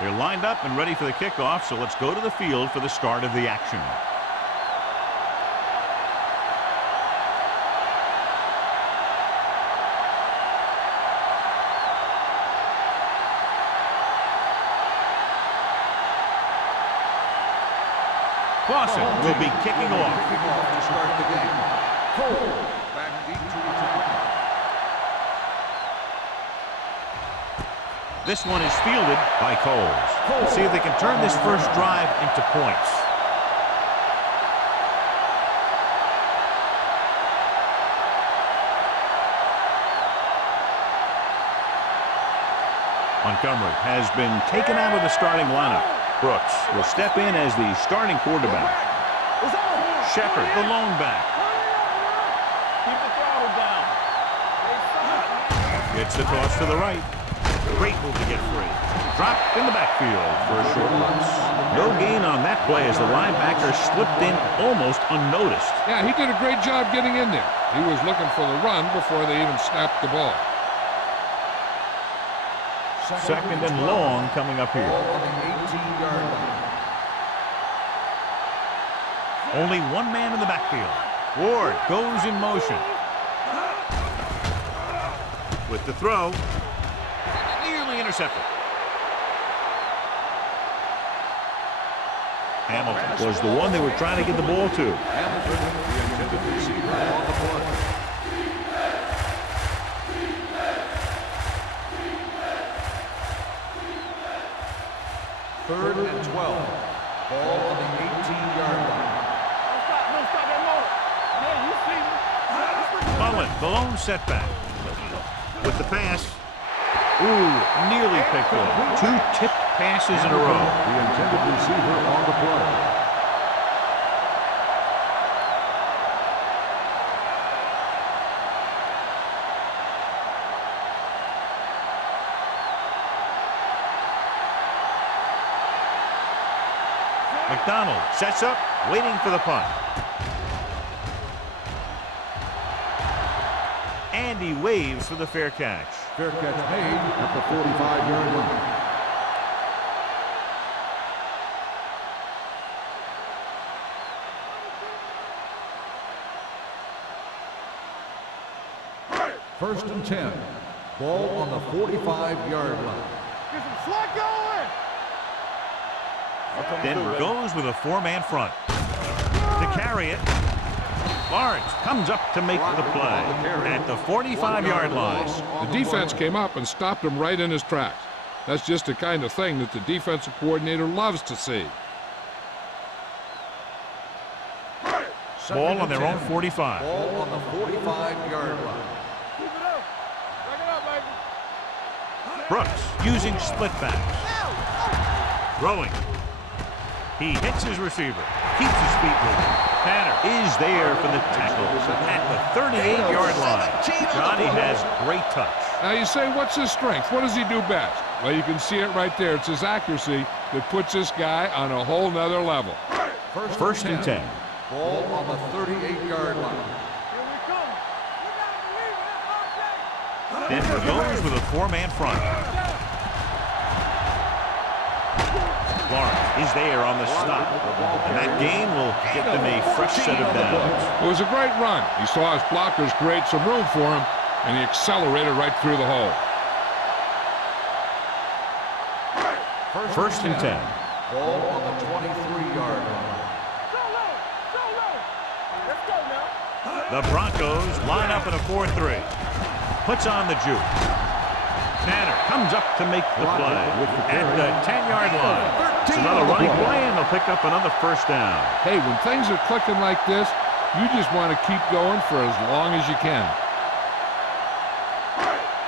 They're lined up and ready for the kickoff, so let's go to the field for the start of the action. Clausen will be kicking off. To start the game. Cole back deep to return. This one is fielded by Coles. See if they can turn this first drive into points. Montgomery has been taken out of the starting lineup. Brooks will step in as the starting quarterback. Shepard, the lone back. Keep the throttle down. Gets the toss to the right. Great move to get free. Dropped in the backfield for a short loss. No gain on that play as the linebacker slipped in almost unnoticed. Yeah, he did a great job getting in there. He was looking for the run before they even snapped the ball. Second and long coming up here. Ball on the 18-yard line. Only one man in the backfield. Ward goes in motion. With the throw. Nearly intercepted. Hamilton was the one they were trying to get the ball to. Hamilton, the intended receiver on the play. Third and 12. Ball on the 18-yard line. Don't stop that motor. Yeah, you see me. Mullen, the lone setback. With the pass. Ooh, nearly picked off. Two tipped passes in a row. The intended receiver on the play. McDonald sets up, waiting for the punt. Andy waves for the fair catch. Fair catch made at the 45-yard line. First and 10. Ball on the 45-yard line. Get some slack going. Denver goes with a four-man front. To carry it, Lawrence comes up to make the play at the 45-yard line. The defense came up and stopped him right in his tracks. That's just the kind of thing that the defensive coordinator loves to see. Ball on their own 45. Ball on the 45-yard line. Keep it up. Back it up, baby. Brooks using split backs. Throwing. He hits his receiver. Keeps his feet moving. Tanner is there for the tackle at the 38-yard line. Johnny has great touch. Now you say, what's his strength? What does he do best? Well, you can see it right there. It's his accuracy that puts this guy on a whole nother level. First and 10. Ball on the 38-yard line. Here we come. We gotta believe it. Denver goes with a four-man front. Lawrence is there on the stop. And that gain will get them a fresh set of downs. It was a great run. He saw his blockers create some room for him, and he accelerated right through the hole. First and 10. Ball on the 23-yard line. Go low. Go low. Let's go now. The Broncos line up in a 4-3. Puts on the juke. Tanner comes up to make the play at the 10-yard line. It's another running play, and they'll pick up another first down. Hey, when things are clicking like this, you just want to keep going for as long as you can.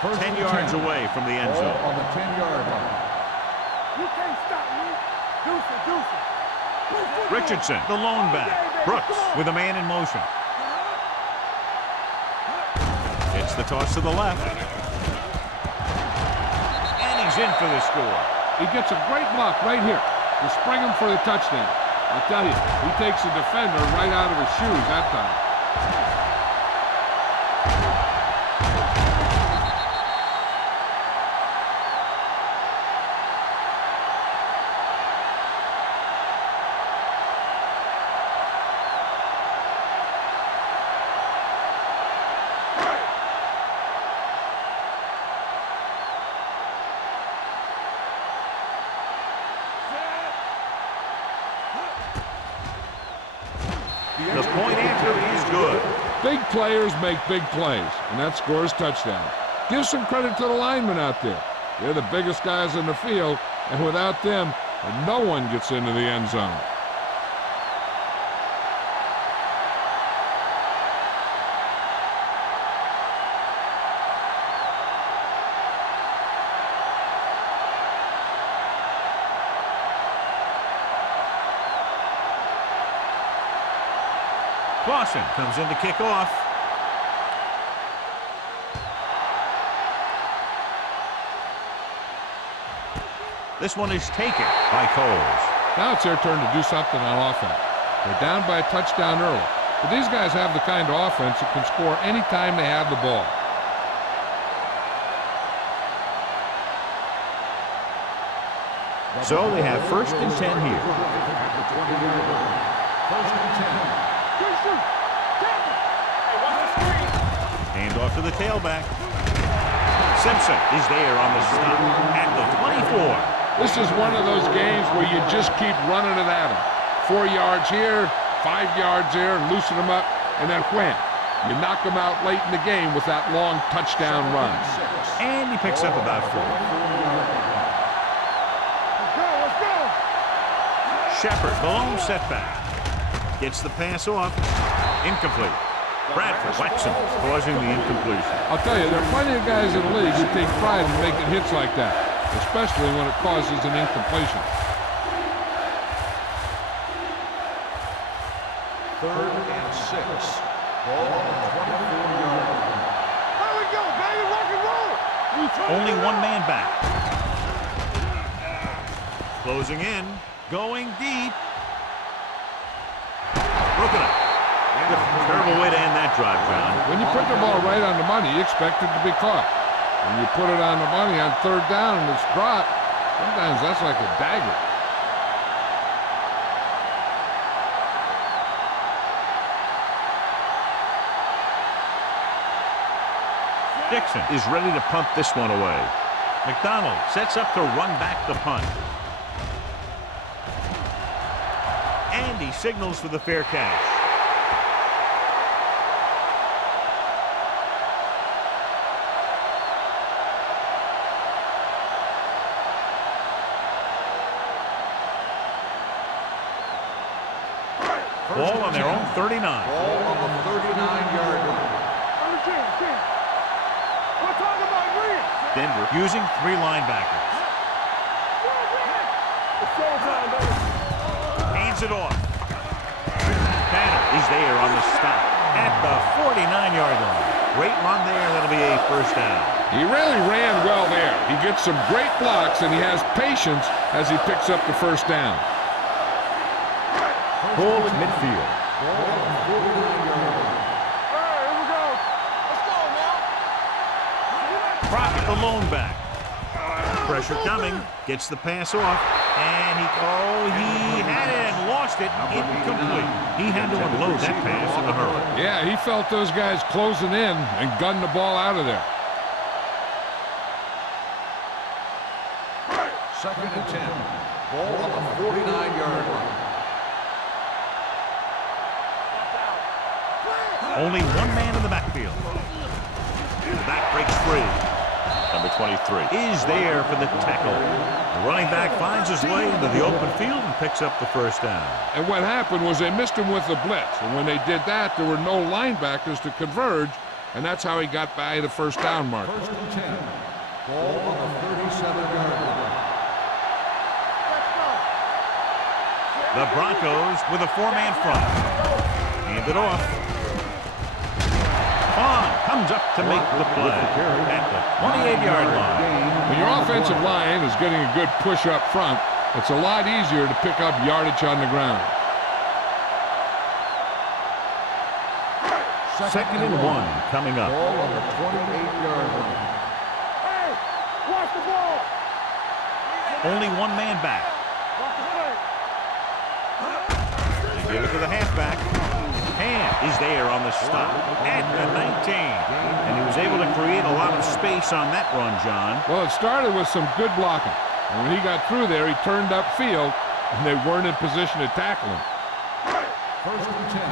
10 yards away from the end zone. On the 10-yard line. You can't stop me. Deuce it, deuce it. Richardson, the lone back. Brooks with a man in motion. It's the toss to the left. And he's in for the score. He gets a great block right here to spring him for the touchdown. I'll tell you, he takes the defender right out of his shoes that time. The point after is good. Big players make big plays, and that scores touchdowns. Give some credit to the linemen out there. They're the biggest guys in the field, and without them, no one gets into the end zone. Clausen comes in to kick off. This one is taken by Coles. Now it's their turn to do something on offense. They're down by a touchdown early, but these guys have the kind of offense that can score anytime they have the ball. So they have 1st and 10 here. First and 10. Hand off to the tailback. Simpson is there on the stop at the 24. This is one of those games where you just keep running it at them. 4 yards here, 5 yards there, loosen them up, and then wham. You knock them out late in the game with that long touchdown run. And he picks up about 4. Let's go. Shepard, the lone setback. Gets the pass off. Incomplete. Bradford whacks him, causing the incompletion. I'll tell you, there are plenty of guys in the league who take pride in making hits like that, especially when it causes an incompletion. 3rd and 6. Ball on the 24-yard line. There we go, baby. Rock and roll. Only one man back. Closing in. Going deep. Broken up. Terrible way to end that drive, John. When you put the ball right on the money, you expect it to be caught. When you put it on the money on 3rd down and it's dropped, sometimes that's like a dagger. Dixon is ready to punt this one away. McDonald sets up to run back the punt. And he signals for the fair catch. Ball on their own 39. Ball on the 39-yard line. We're talking about green. Denver using 3 linebackers. It's showtime, baby. Hands it off. Tanner is there on the stop at the 49-yard line. Great run there. That'll be a first down. He really ran well there. He gets some great blocks, and he has patience as he picks up the first down. Ball at midfield. Ball on the 49-yard line. Hey, here we go. Let's go now. Crockett, the lone back. Pressure coming. Gets the pass off. And he had it and lost it. Incomplete. He had to unload that pass in a hurry. Yeah, he felt those guys closing in and gunned the ball out of there. 2nd and 10. Ball on the 49-yard line. Only one man in the backfield. The back breaks free. Number 23 is there for the tackle. The running back finds his way into the open field and picks up the first down. And what happened was they missed him with the blitz. And when they did that, there were no linebackers to converge. And that's how he got by the first down mark. First and 10. Ball on the 37-yard line. The Broncos with a four-man front. Hand it off. Vaughn comes up to make the play at the 28-yard line. When your offensive line is getting a good push up front, it's a lot easier to pick up yardage on the ground. Second and one coming up. Ball on the 28-yard line. Hey, watch the ball. Only one man back. They give it to the halfback. Hand is there on the stop at the 19. And he was able to create a lot of space on that run, John. Well, it started with some good blocking. And when he got through there, he turned upfield, and they weren't in position to tackle him. First and 10.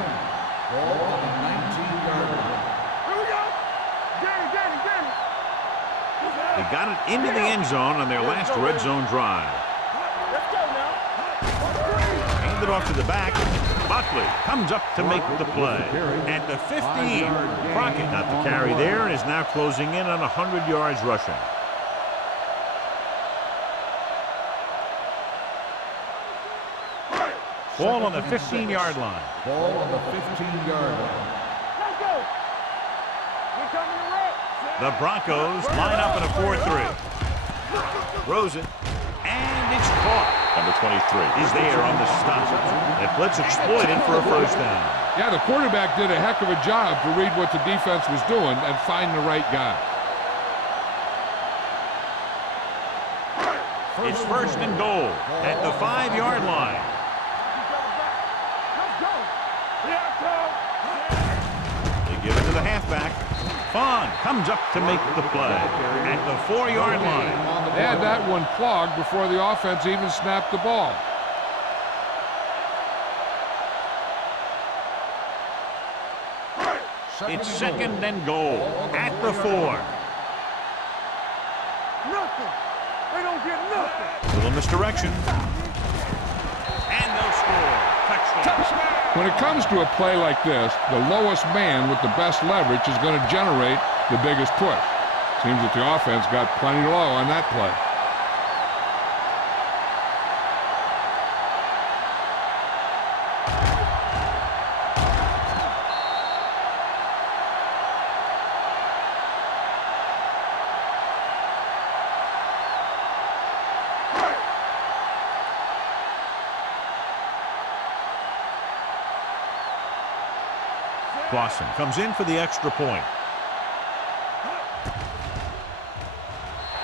Ball on the 19-yard line. Here we go. Danny. They got it into the end zone on their last red zone drive. Let's go now. Hand it off to the back. Buckley comes up to make the play. At the 15, Crockett got the carry there and is now closing in on 100 yards rushing. Ball on the 15-yard line. Ball on the 15-yard line. Let's go. We're coming to wreck. The Broncos line up in a 4-3. Throws it, and it's caught. Number 23 Is there on the stop. That blitz exploited for a first down. Yeah, the quarterback did a heck of a job to read what the defense was doing and find the right guy. It's first and goal at the 5-yard line. Let's go. Here I come. They give it to the halfback. Vaughn comes up to make the play at the 4-yard line. They had that one clogged before the offense even snapped the ball. It's second and goal at the 4. Nothing. They don't get nothing. Little misdirection. And they'll score. Touchdown. When it comes to a play like this, the lowest man with the best leverage is going to generate the biggest push. Seems that the offense got plenty low on that play. Clausen comes in for the extra point.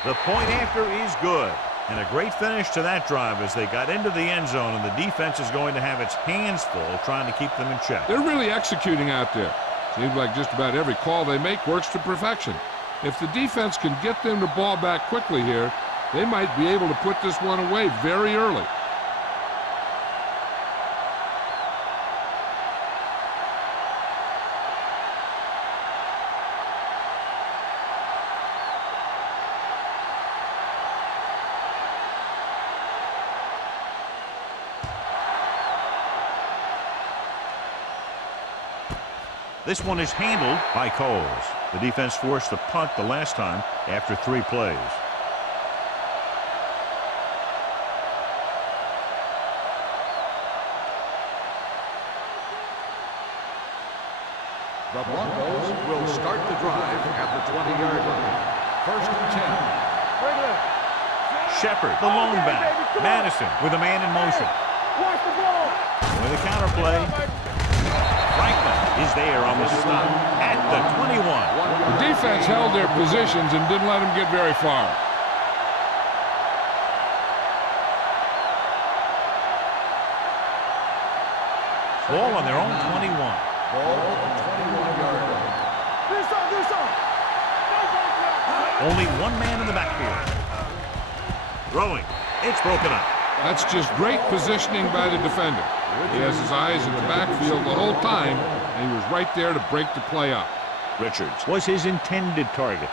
The point after is good. And a great finish to that drive as they got into the end zone, and the defense is going to have its hands full trying to keep them in check. They're really executing out there. Seems like just about every call they make works to perfection. If the defense can get them the ball back quickly here, they might be able to put this one away very early. This one is handled by Coles. The defense forced a punt the last time after 3 plays. The Broncos will start the drive at the 20-yard line. First and 10. Shepard, the lone back. Madison with a man in motion. Watch the ball. With a counterplay. Franklin is there on the stop at the 21. The defense held their positions and didn't let them get very far. Ball on their own 21. Ball on the 21-yard line. Do something. Only one man in the backfield. Throwing. It's broken up. That's just great positioning by the defender. He has his eyes in the backfield the whole time, and he was right there to break the play up. Richards was his intended target.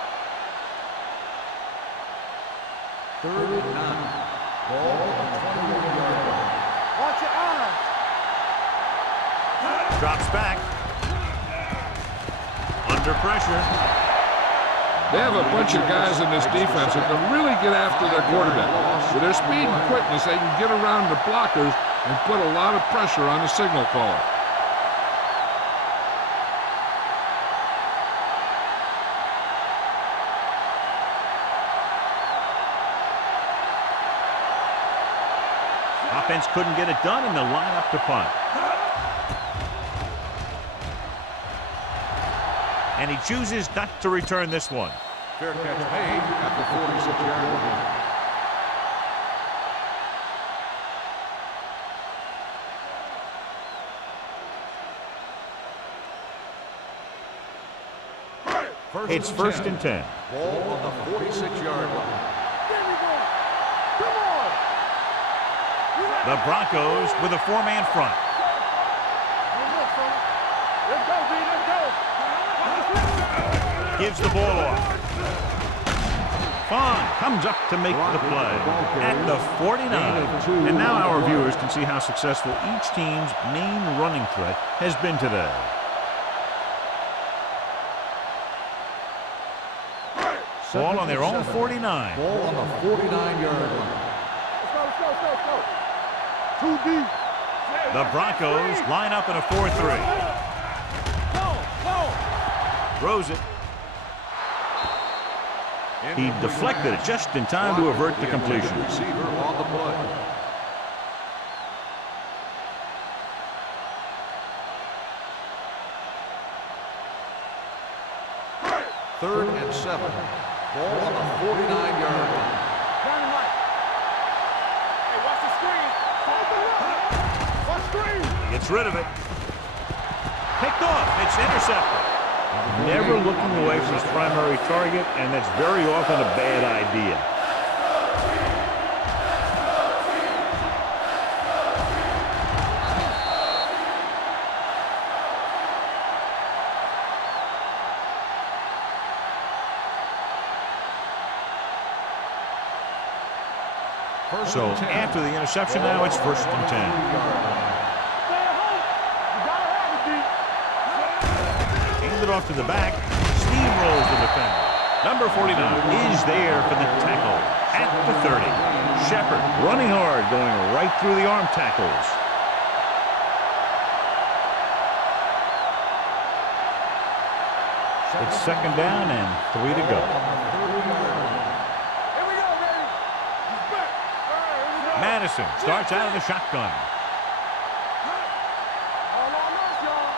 3rd and 9. Ball on the 21-yard line. Watch your eyes. Drops back. Under pressure. They have a bunch of guys in this defense that can really get after their quarterback. With their speed and quickness, they can get around the blockers and put a lot of pressure on the signal caller. Offense couldn't get it done, and they'll line up to punt. And he chooses not to return this one. Fair catch made at the 46-yard line. It's 1st and 10. Ball on the 46-yard line. There we go. Come on. The Broncos with a 4-man front. Let's go, B. Let's go. Gives the ball off. Fawn comes up to make the play at the 49. And now our viewers can see how successful each team's main running threat has been today. Ball on their own 49. Ball on the 49-yard line. Let's go. Too deep. The Broncos line up in a 4-3. Go. Throws it. He deflected it just in time to avert the completion. Receiver on the play. Third and 7. Ball on the 49-yard line. Down and right. Hey, watch the screen. Watch screen. Gets rid of it. Picked off. It's intercepted. Never looking away from his primary target, and that's very often a bad idea. So after the interception, now it's 1st and 10. Stay at home. You gotta have it, D. Hand it off to the back. Steamrolls the defender. Number 49 is there for the tackle at the 30. Shepard running hard, going right through the arm tackles. It's 2nd down and 3 to go. Here we go, baby. He's back. All right, here we go. Madison starts out of the shotgun. All on us, y'all.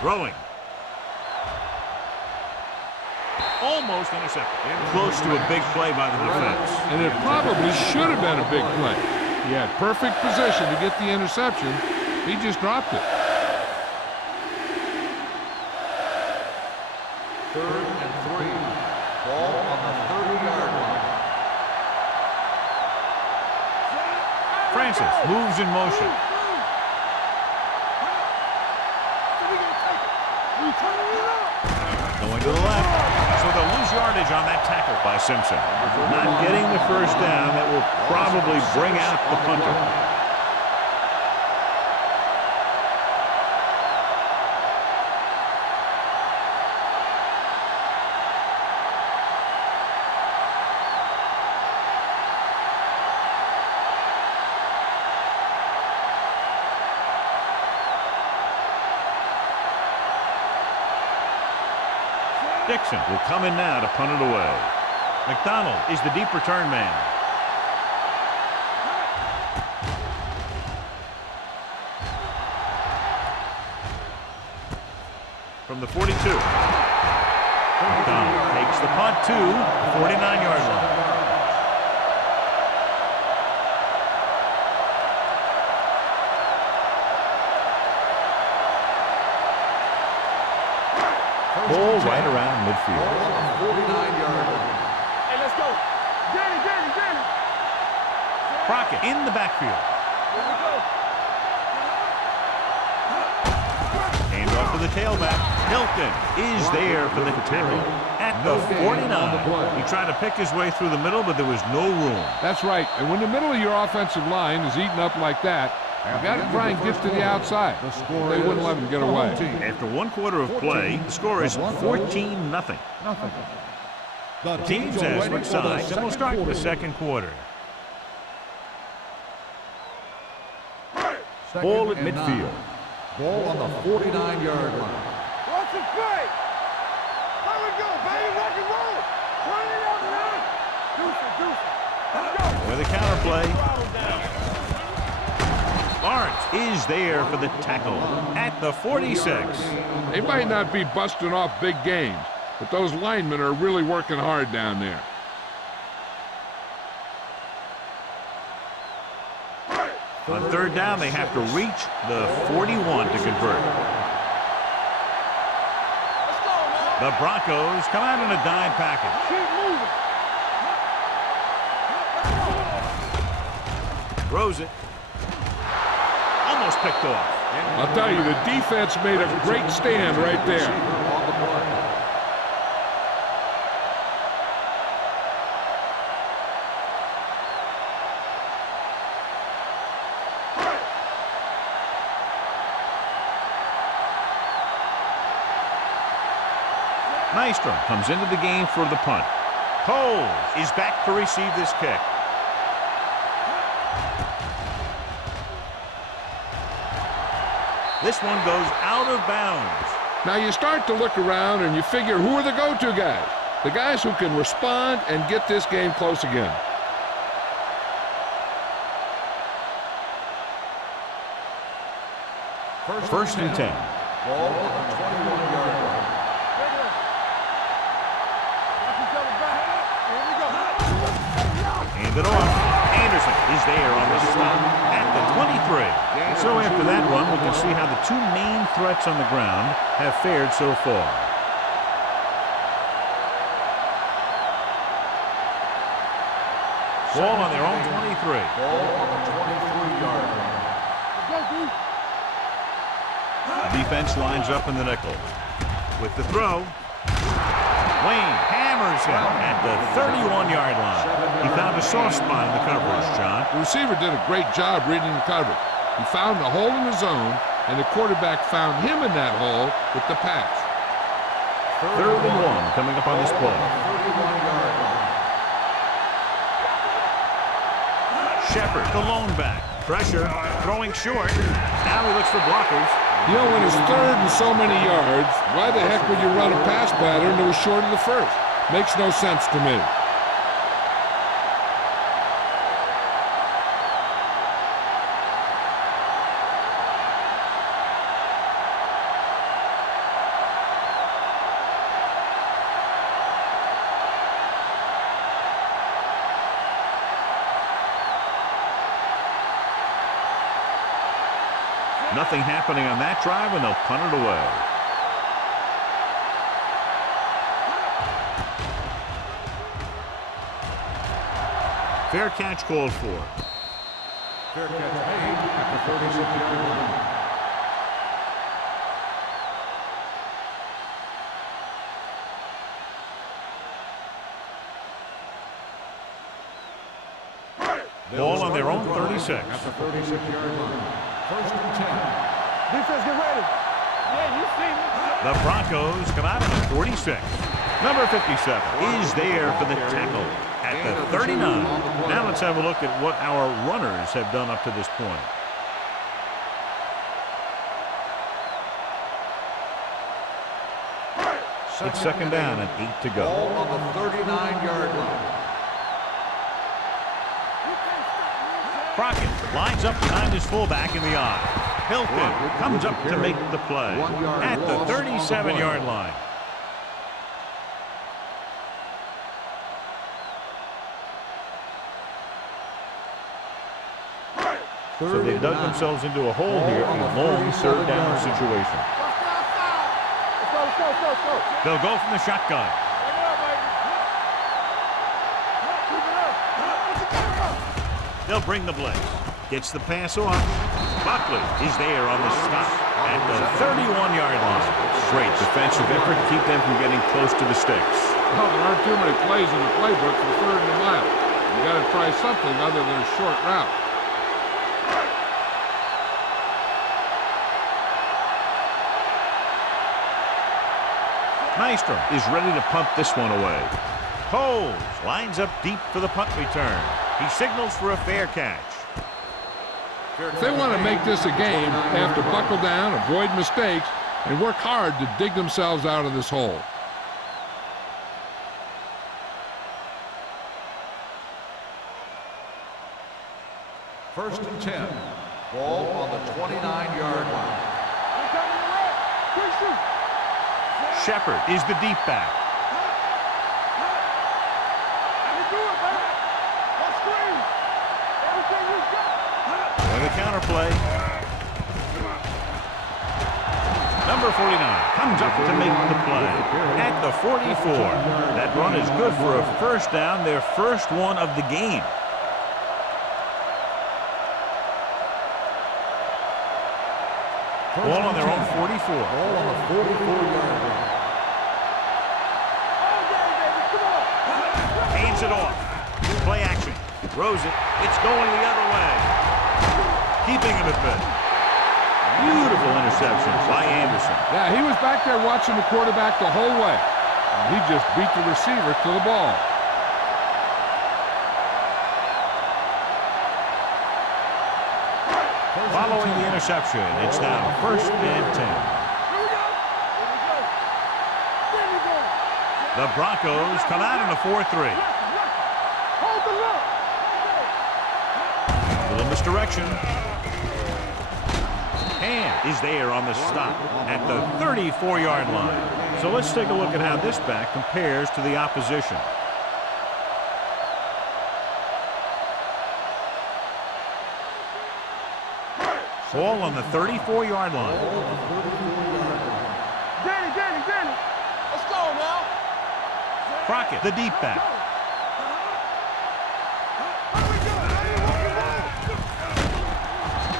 Throwing. Almost intercepted. Close to a big play by the defense. And it probably should have been a big play. He had perfect position to get the interception. He just dropped it. 3rd and 3. Ball on the 30-yard line. Francis moves in motion. Going to the left. So they'll lose yardage on that tackle by Simpson. Not getting the 1st down. That will probably bring out the punter. Dixon will come in now to punt it away. McDonald is the deep return man. From the 42. McDonald takes the punt to the 49-yard line. Ball right around midfield. Ball on the 49-yard line. go. Danny, Danny, Danny. Crockett in the backfield. Here we go. Hand off to the tailback. Hilton is there for the tackle at the 49. He tried to pick his way through the middle, but there was no room. That's right. And when the middle of your offensive line is eaten up like that, you got to try and get to the outside. They wouldn't let him get away. After 1 quarter of play, the score is 14-0. The Teams as switch sides, and we'll start the second quarter. Ball at midfield. Ball on the 49-yard line. Watch it play. Here we go, baby. Rock and roll. Turn it up, man. Deuce it. Let's go. With a counter play. Barnes is there for the tackle at the 46. They might not be busting off big games, but those linemen are really working hard down there. On third down, they have to reach the 41 to convert. The Broncos come out in a dime package. Keep moving. Throws it. Almost picked off. I'll tell you, the defense made a great stand right there. Nystrom comes into the game for the punt. Cole is back to receive this kick. This one goes out of bounds. Now you start to look around and you figure, who are the go-to guys? The guys who can respond and get this game close again. First and 10. Ball on the 21-yard line. Hand it off. Anderson is there on the stop at the 23. So after that run, we can see how the two main threats on the ground have fared so far. Ball on their own 23. Ball on the 23-yard line. The defense lines up in the nickel. With the throw, Wayne hammers him at the 31-yard line. He found a soft spot in the coverage, John. The receiver did a great job reading the coverage. He found a hole in the zone, and the quarterback found him in that hole with the pass. Third and 1 coming up on this play. 31-yard line. Shepard, the lone back. Pressure, throwing short. Now he looks for blockers. You know, when it's third and so many yards, why the heck would you run a pass pattern that was short of the first? Makes no sense to me. Nothing happening on that drive, and they'll punt it away. Fair catch called for. Fair catch made at the 36-yard line. Ball on their own 36. At the 36-yard line. First and 10. Defense, get ready. Yeah, you see me. The Broncos come out at the 46. Number 57 is there for the tackle at the 39. Now let's have a look at what our runners have done up to this point. It's second down and 8 to go. Ball on the 39-yard line. Crockett lines up behind his fullback in the eye. Hilton comes up to make the play at the 37-yard line. So they dug themselves into a hole here, a long third down situation. Let's go. They'll go from the shotgun. They'll bring the blitz. Gets the pass off. Buckley is there on the stop at the 31-yard line. Great defensive effort to keep them from getting close to the sticks. Well, there aren't too many plays in the playbook for third and a mile. You got to try something other than a short route. Nystrom is ready to punt this one away. Coles lines up deep for the punt return. He signals for a fair catch. If they want to make this a game, they have to buckle down, avoid mistakes, and work hard to dig themselves out of this hole. First and 10. Ball on the 29-yard line. Shepard is the deep back. With a counterplay. Number 49 comes up to make the play at the 44. That run is good for a first down, their first one of the game. Ball on their own 44. Ball on the 44-yard line. Hands it off. Play action. Throws it. It's going the other way. Keeping him at bay. Beautiful interception by Anderson. Yeah, he was back there watching the quarterback the whole way. And he just beat the receiver to the ball. Following the interception, it's now first and 10. The Broncos come out in a 4-3. Little misdirection. Hand is there on the stop at the 34-yard line. So let's take a look at how this back compares to the opposition. Ball on the 34-yard line. Danny. Let's go now. Crockett, the deep back.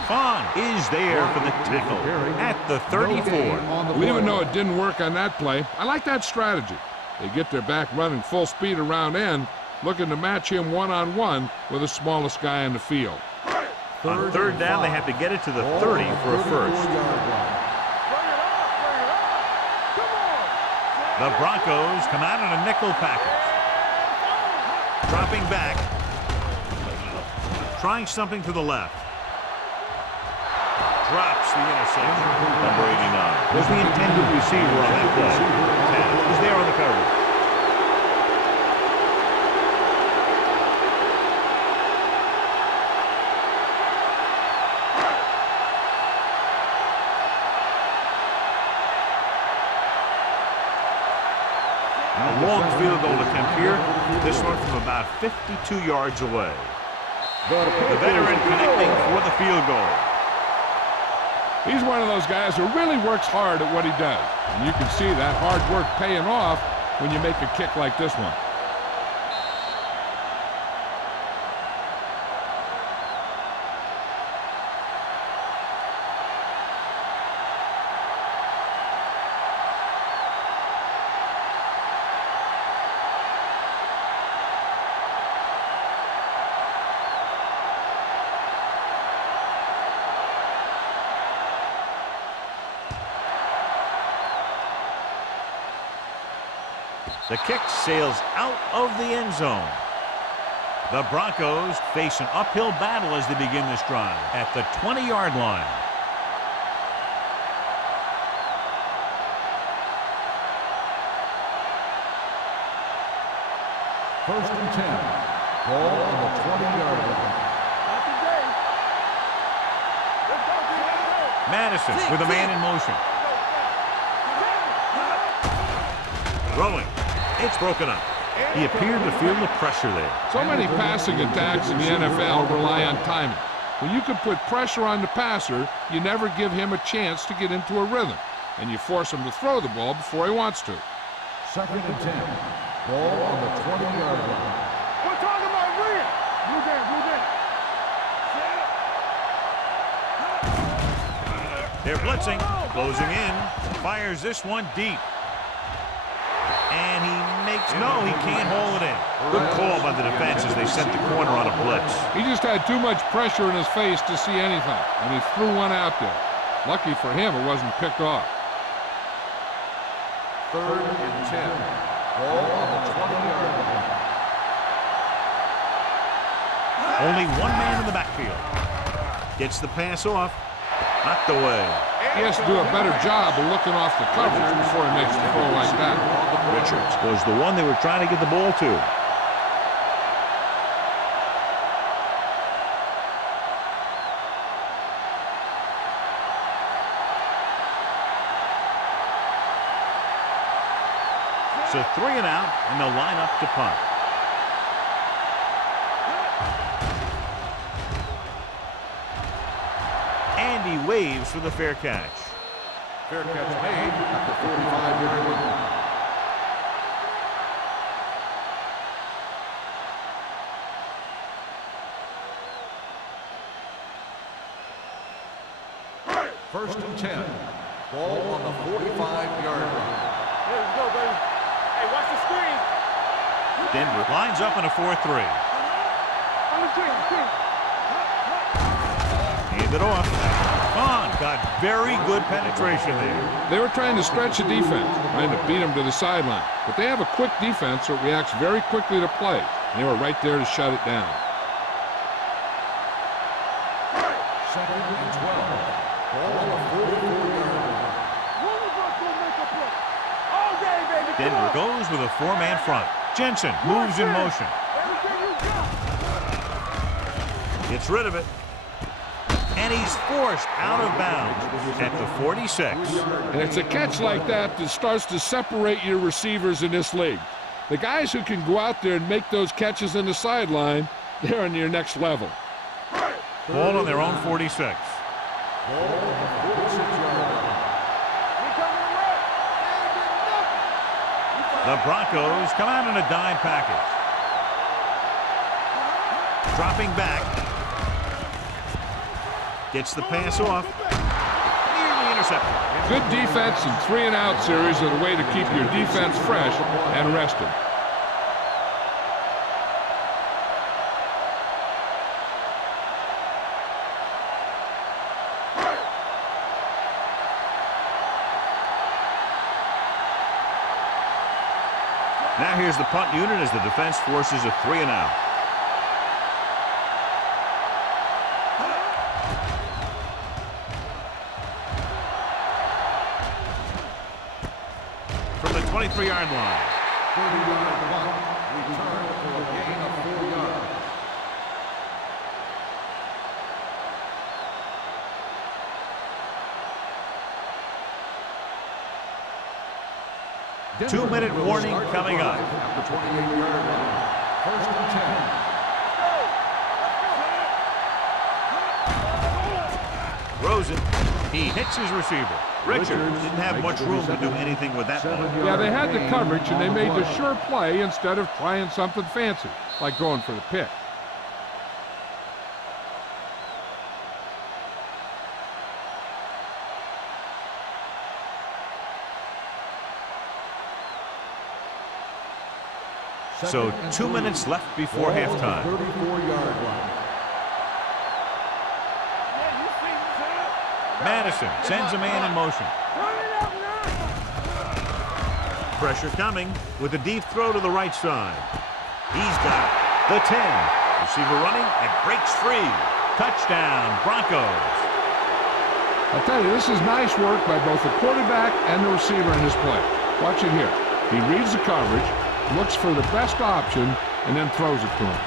Fon is there for the tackle at the 34. Even though it didn't work on that play, I like that strategy. They get their back running full speed around end, looking to match him one-on-one with the smallest guy in the field. On third down, they have to get it to the 30 for a first. The Broncos come out in a nickel package. Dropping back. Trying something to the left. Drops the interception. Number 89. Was the intended receiver on that play. Tanner is there on the coverage. Long field goal attempt here. This one from about 52 yards away. The veteran connecting for the field goal. He's one of those guys who really works hard at what he does. And you can see that hard work paying off when you make a kick like this one. The kick sails out of the end zone. The Broncos face an uphill battle as they begin this drive at the 20-yard line. First and 10. Ball on the 20-yard line. Madison with a man in motion. Throwing. It's broken up. He appeared to feel the pressure there. So many passing attacks in the NFL rely on timing. When you can put pressure on the passer, you never give him a chance to get into a rhythm, and you force him to throw the ball before he wants to. Second and 10. Ball on the 20-yard line. We're talking about real. Blue game. They're blitzing, closing in, fires this one deep. And he makes, no, he can't haul it in. Good call by the defense as they set the corner on a blitz. He just had too much pressure in his face to see anything, and he threw one out there. Lucky for him, it wasn't picked off. 3rd and 10. Ball on the 20-yard line. Only one man in the backfield. Gets the pass off. Knocked away. He has to do a better job of looking off the coverage before he makes a throw like that. Richards was the one they were trying to get the ball to. So 3 and out, and they'll line up to punt. And he waves for the fair catch. Fair catch made at the 45-yard line. First and 10. Ball on the 45-yard line. Here we go, baby. Hey, watch the screen. Denver lines up in a 4-3. On the screen, Hand it off. Vaughn got very good penetration there. They were trying to stretch the defense, trying to beat him to the sideline. But they have a quick defense that reacts very quickly to play. They were right there to shut it down. 2nd and 12. Ball on the 44-yard line. all day, baby. Denver goes with a 4-man front. Jensen moves in motion. Everything you got. Gets rid of it. And he's forced out of bounds at the 46. And it's a catch like that that starts to separate your receivers in this league. The guys who can go out there and make those catches in the sideline, they're on your next level. Ball on their own 46. Ball on the 46-yard line. The Broncos come out in a dime package. Dropping back. Gets the pass off. Nearly intercepted. Good defense and 3-and-out series are the way to keep your defense fresh and rested. Now here's the punt unit as the defense forces a 3-and-out. From the 23-yard line. 30-yard punt. Return for a gain of 4 yards. Denver 2-minute will warning start the coming up. drive at the 28-yard line. First and 10. Rosen, he hits his receiver. Richards didn't have much room to do anything with that one. Yeah, they had the coverage, and they made the sure play instead of trying something fancy, like going for the pick. So 2 minutes left before halftime. 34-yard line. Madison sends a man in motion. Pressure coming with a deep throw to the right side. He's got it. The 10. Receiver running and breaks free. Touchdown, Broncos. I'll tell you, this is nice work by both the quarterback and the receiver in his play. Watch it here. He reads the coverage, looks for the best option, and then throws it to him.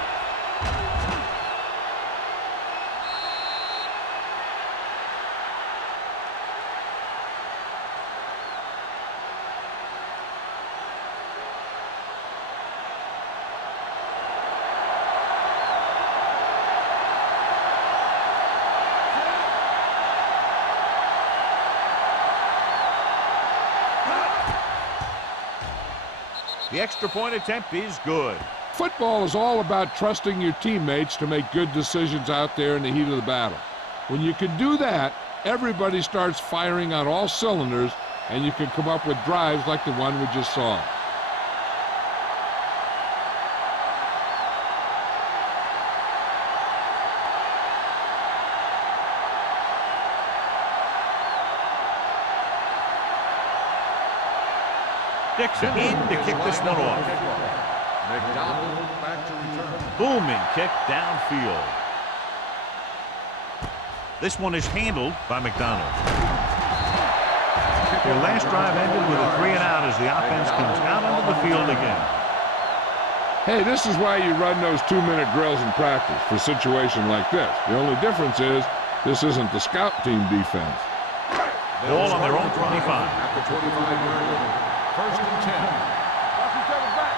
The extra point attempt is good. Football is all about trusting your teammates to make good decisions out there in the heat of the battle. When you can do that, everybody starts firing on all cylinders, and you can come up with drives like the one we just saw. Dixon in to kick this one off. McDonald back to return. Booming kick downfield. This one is handled by McDonald. Their last drive ended with a 3-and-out as the offense comes out onto the field again. Hey, this is why you run those 2-minute drills in practice for a situation like this. The only difference is this isn't the scout team defense. Ball on their own 25. At the 25-yard line. First and 10. Watch each other back.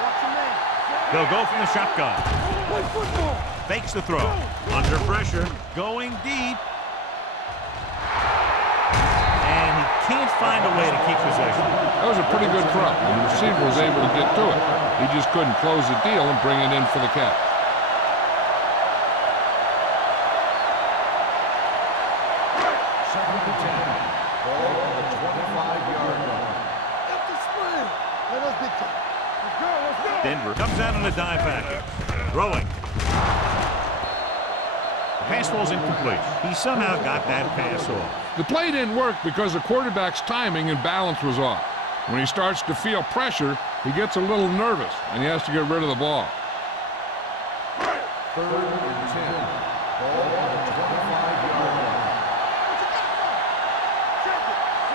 Watch your man. They'll go from the shotgun. Play football. Fakes the throw. Under pressure. Going deep. And he can't find a way to keep possession. That was a pretty good throw. The receiver was able to get to it. He just couldn't close the deal and bring it in for the catch. Second and 10. Ball on the 25-yard line. Empty spring. Let us get you. Let's go. Let's go. Denver comes out on a dive package. Throwing. The pass ball's incomplete. He somehow got that pass off. The play didn't work because the quarterback's timing and balance was off. When he starts to feel pressure, he gets a little nervous, and he has to get rid of the ball. Third and 10. Ball on the 25-yard line.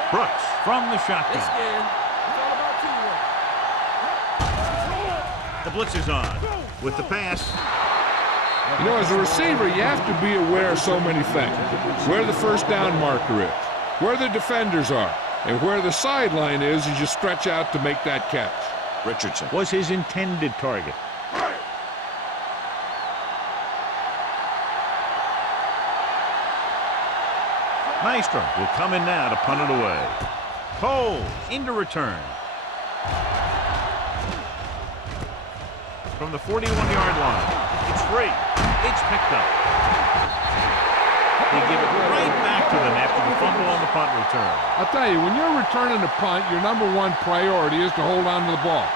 Brooks from the shotgun. It's all about teamwork. The blitz is on. With the pass. You know, as a receiver, you have to be aware of so many things. Where the first down marker is, where the defenders are, and where the sideline is as you stretch out to make that catch. Richardson was his intended target. Maestro will come in now to punt it away. Cole into return. From the 41-yard line. It's free. It's picked up. They give it right back to them after the fumble on the punt return. I'll tell you, when you're returning a punt, your number one priority is to hold on to the ball.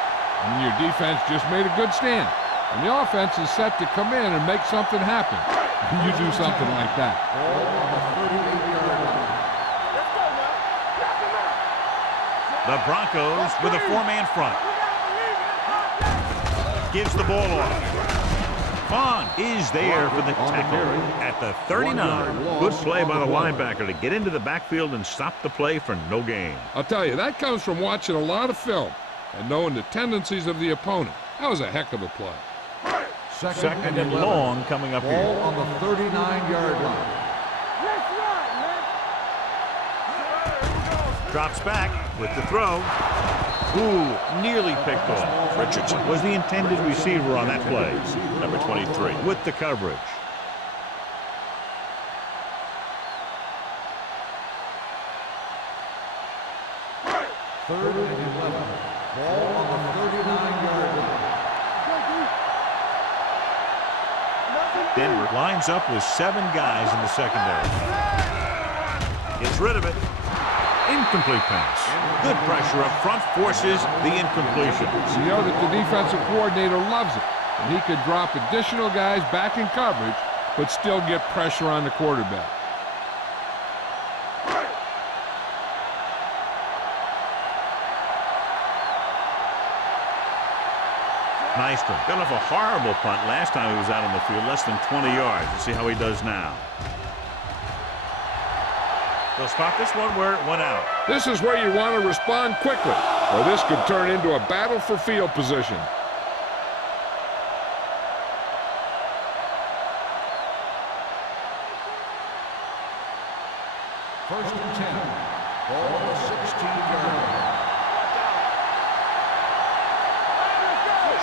And your defense just made a good stand. And the offense is set to come in and make something happen. And you do something like that. Ball on the 38-yard line. Let's go now. Drop him out. The Broncos with a 4-man front. We gotta believe it. Gives the ball off. Vaughn is there for the tackle at the 39. Good play by the linebacker to get into the backfield and stop the play for no gain. I'll tell you, that comes from watching a lot of film and knowing the tendencies of the opponent. That was a heck of a play. Second and 11. long coming up Ball here. on the 39-yard line. Let's ride, man. Drops back with the throw. Ooh, nearly picked off. Richardson was the intended receiver on that play. Number 23. With the coverage. Third and 11. Ball on the 39-yard line. Denver lines up with 7 guys in the secondary. Gets rid of it. Incomplete pass. Good pressure up front forces the incompletion. You know that the defensive coordinator loves it. And he could drop additional guys back in coverage, but still get pressure on the quarterback. Maestro got off a horrible punt last time he was out on the field, less than 20 yards. Let's see how he does now. They'll spot this one where it went out. This is where you want to respond quickly, or this could turn into a battle for field position. First and 10. Ball on the 16-yard line.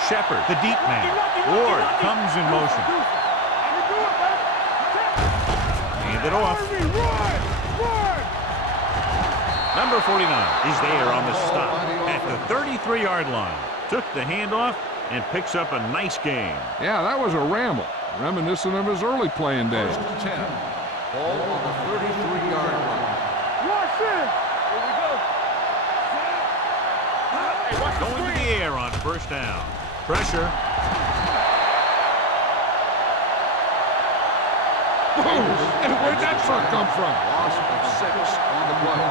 Shepard, the deep man. Ward comes in motion. Hand it off. Number 49 is there on the stop at the 33-yard line. Took the handoff and picks up a nice gain. Yeah, that was a ramble, reminiscent of his early playing days. First and 10. Ball on the 33-yard line. Watch it. Here we go. Hey, watch the Going to screen. the air on first down. Pressure. Boom! And where'd that truck come from? Loss of 6 on the play.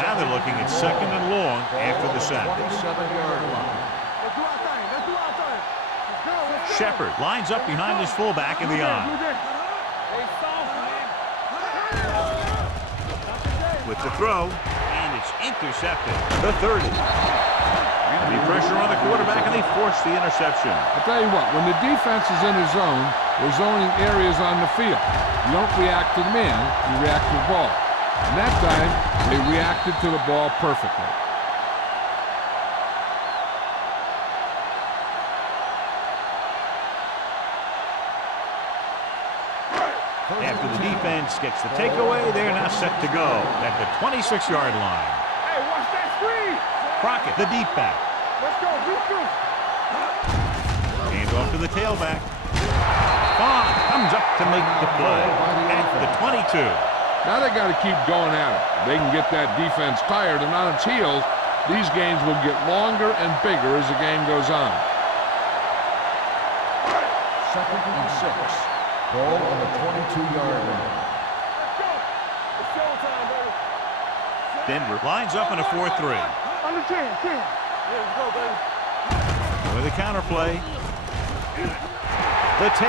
Now they're looking at second and long after the sack. 27-yard line. Let's do our thing. Let's do our thing. Let's go. Let's go. Shepard lines up behind his fullback in the Do I. this. Hey, soft, man. With the throw, and it's intercepted. The 30. The pressure on the quarterback, and they force the interception. I'll tell you what, when the defense is in a zone, they're zoning areas on the field. You don't react to the man, you react to the ball. And that time, they reacted to the ball perfectly. After the defense gets the takeaway, they're now set to go at the 26-yard line. Hey, watch that screen. Crockett, the deep back. Let's go. Hand off to the tailback. Vaughn comes up to make the play at the 22. Now they got to keep going at it. They can get that defense tired and on its heels. These games will get longer and bigger as the game goes on. 2nd and 6. Ball on the 22-yard line. Let's go. It's showtime, baby. Denver lines up in a 4-3. On the 10. Yeah, let's go, baby. With a counterplay. The 10.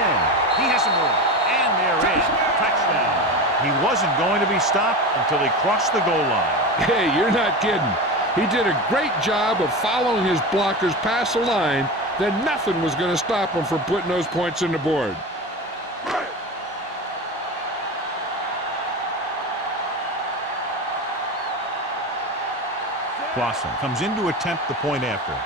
He has some room. And they're in. Touchdown. He wasn't going to be stopped until he crossed the goal line. Hey, you're not kidding. He did a great job of following his blockers past the line. Then nothing was going to stop him from putting those points on the board. Blossom comes in to attempt the point after.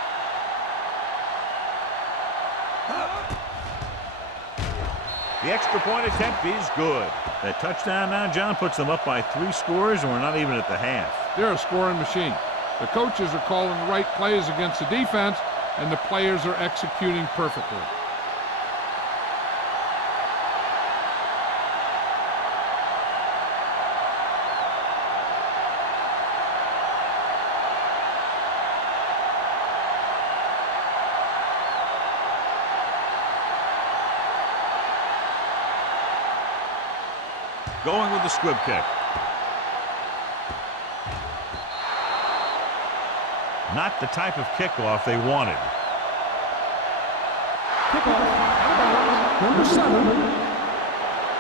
The extra point attempt is good. That touchdown now, John, puts them up by 3 scores, and we're not even at the half. They're a scoring machine. The coaches are calling the right plays against the defense, and the players are executing perfectly. Going with the squib kick. Not the type of kickoff they wanted. Number 7.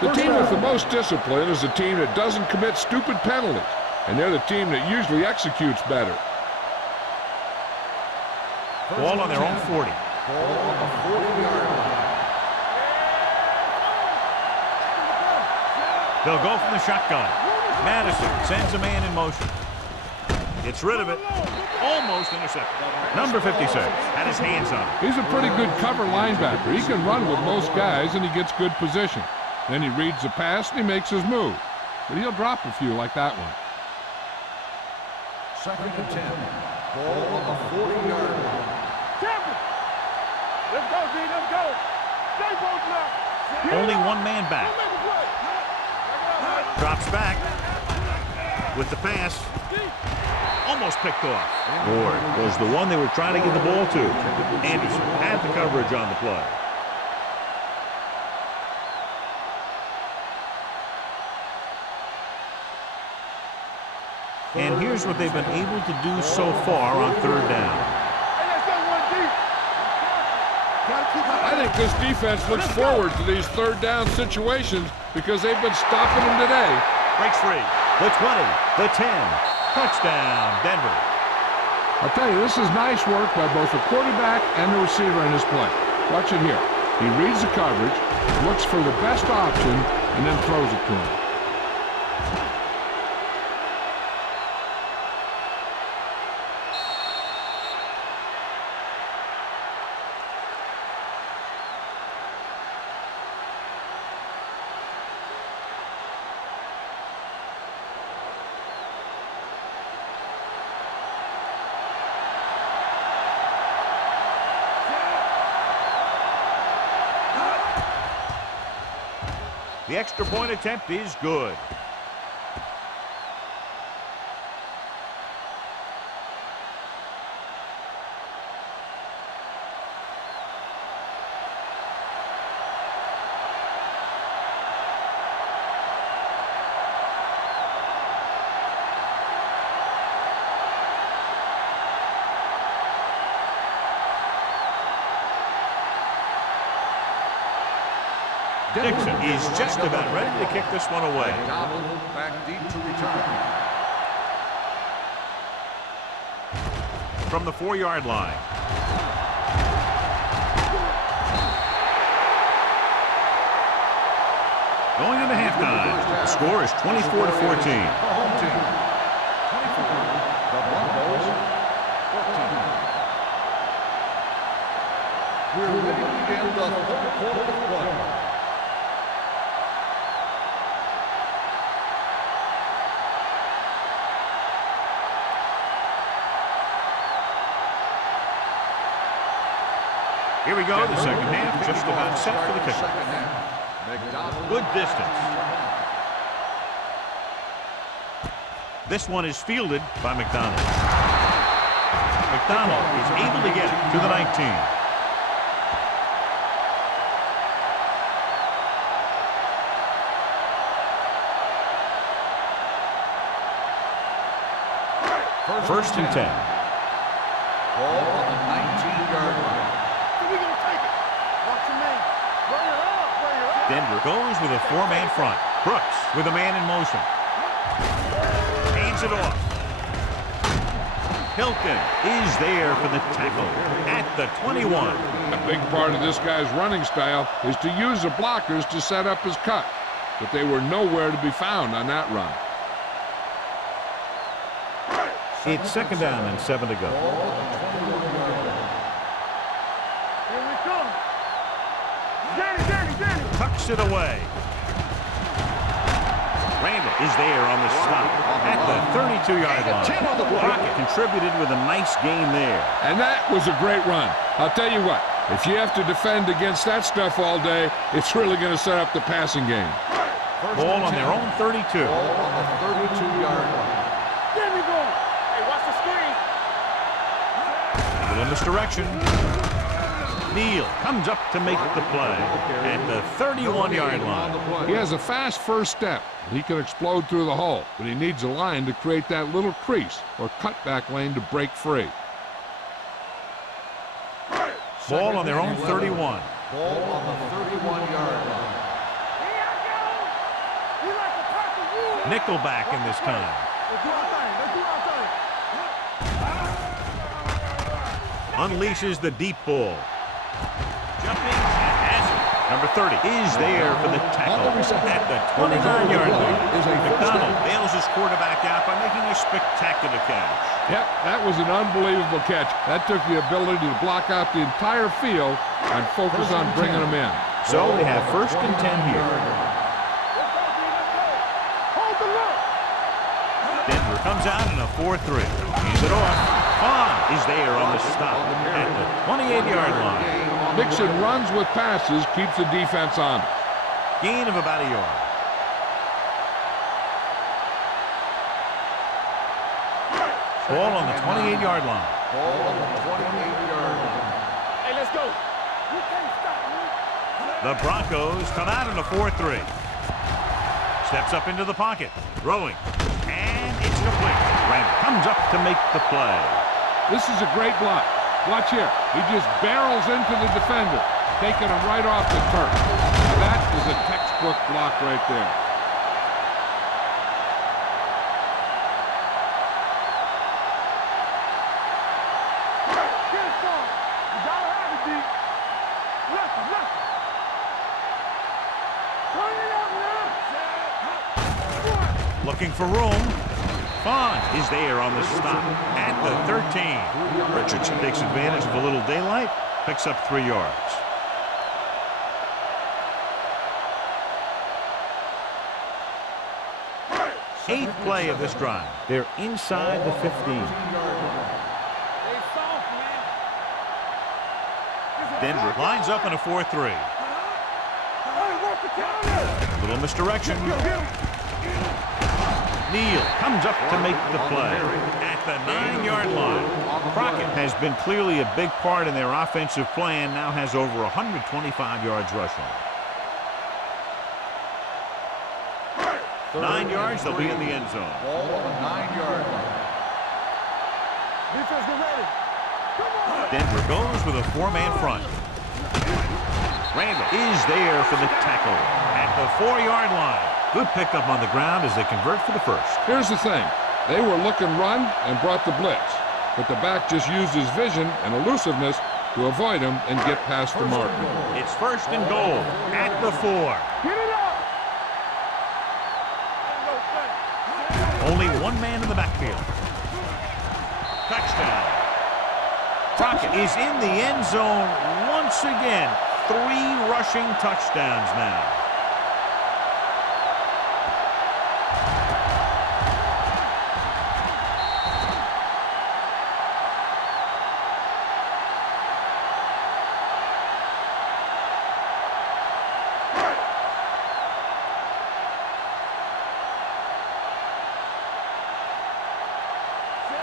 The team with the most discipline is the team that doesn't commit stupid penalties, and they're the team that usually executes better. Ball on their own 40. Ball on the 40-yard line. They'll go from the shotgun. Madison sends a man in motion. Gets rid of it. Almost intercepted. Number 56 had his hands on it. He's a pretty good cover linebacker. He can run with most guys, and he gets good position. Then he reads the pass, and he makes his move. But he'll drop a few like that one. 2nd and 10. Ball on the 40-yard line. Champion. Let's go, D. Let's go. Stay both now. Only one man back. Make a play. Drops back with the pass. Almost picked off. Ward was the one they were trying to get the ball to. Anderson had the coverage on the play. And here's what they've been able to do so far on 3rd down. Hey, let's go, 1D. I think this defense looks forward to these 3rd down situations because they've been stopping them today. Breaks free. The 20, the 10. Touchdown, Denver. I'll tell you, this is nice work by both the quarterback and the receiver in this play. Watch it here. He reads the coverage, looks for the best option, and then throws it to him. The extra point attempt is good. Dixon is just about ready to kick this one away. Back deep to return. From the 4-yard line. Going into halftime, the score is 24-14. The home team. 24. The Broncos, 14. We're ready to begin the third quarter of play. Here we go, the second half, just about set for the kickoff. Good distance. This one is fielded by McDonald. McDonald is able to get it to the 19. First and 10. Ball on the 19-yard line. We're going to take it. Watch your man. Bring it up. Bring it up. Denver goes with a 4-man front. Brooks with a man in motion. Hands it off. Hilton is there for the tackle at the 21. A big part of this guy's running style is to use the blockers to set up his cut, but they were nowhere to be found on that run. It's second down and 7 to go. Here we come. Danny. Tucks it away. Randall is there on the stop at the 32-yard line. Crockett contributed with a nice gain there. And that was a great run. I'll tell you what, if you have to defend against that stuff all day, it's really going to set up the passing game. Ball on their own 32. Ball on the 32-yard line. There we go. Hey, watch the screen. In this direction. Neal comes up to make the play at the 31-yard line. He has a fast first step. He can explode through the hole, but he needs a line to create that little crease or cutback lane to break free. Ball on their own 31. Ball on the 31-yard line. Here I go. We like a purple wood. Nickelback in this time. Let's do our thing. Unleashes the deep ball. Jumping and has it. Number 30 is there for the tackle at the 29-yard line. McDonald bails his quarterback out by making a spectacular catch. Yep, that was an unbelievable catch. That took the ability to block out the entire field and focus on bringing them in. So they have first and 10 here. Hold the look. Denver comes out in a 4-3. Hands it off. Vaughn is there on the stop at the 28-yard line. Mixon runs with passes, keeps the defense on. Gain of about a yard. Ball on the 28-yard line. Ball on the 28-yard line. Hey, let's go. You can't stop me. The Broncos come out in a 4-3. Steps up into the pocket. Throwing. And it's complete. Randall comes up to make the play. This is a great block. Watch here. He just barrels into the defender, taking him right off the turf. That is a textbook block right there. Get it, son. You gotta have it, D. Left. Turn it up now. Looking for room. Vaughn is there on the stop at the 13. Richardson takes advantage of a little daylight, picks up 3 yards. Eighth play of this drive. They're inside the 15. Stay soft, man. Denver lines up in a 4-3. Hey, work the counter. Little misdirection. Neal comes up to make the play at the 9-yard line. Crockett has been clearly a big part in their offensive plan, now has over 125 yards rushing. 9 yards, they'll be in the end zone. Ball on the 9-yard line. Defense, get ready. Come on. Denver goes with a 4-man front. Randall is there for the tackle at the 4-yard line. Good pickup on the ground as they convert for the first. Here's the thing. They were looking run and brought the blitz, but the back just used his vision and elusiveness to avoid him and get past the marker. It's first and goal at the 4. Get it up. Only one man in the backfield. Touchdown. Crockett is in the end zone once again. 3 rushing touchdowns now.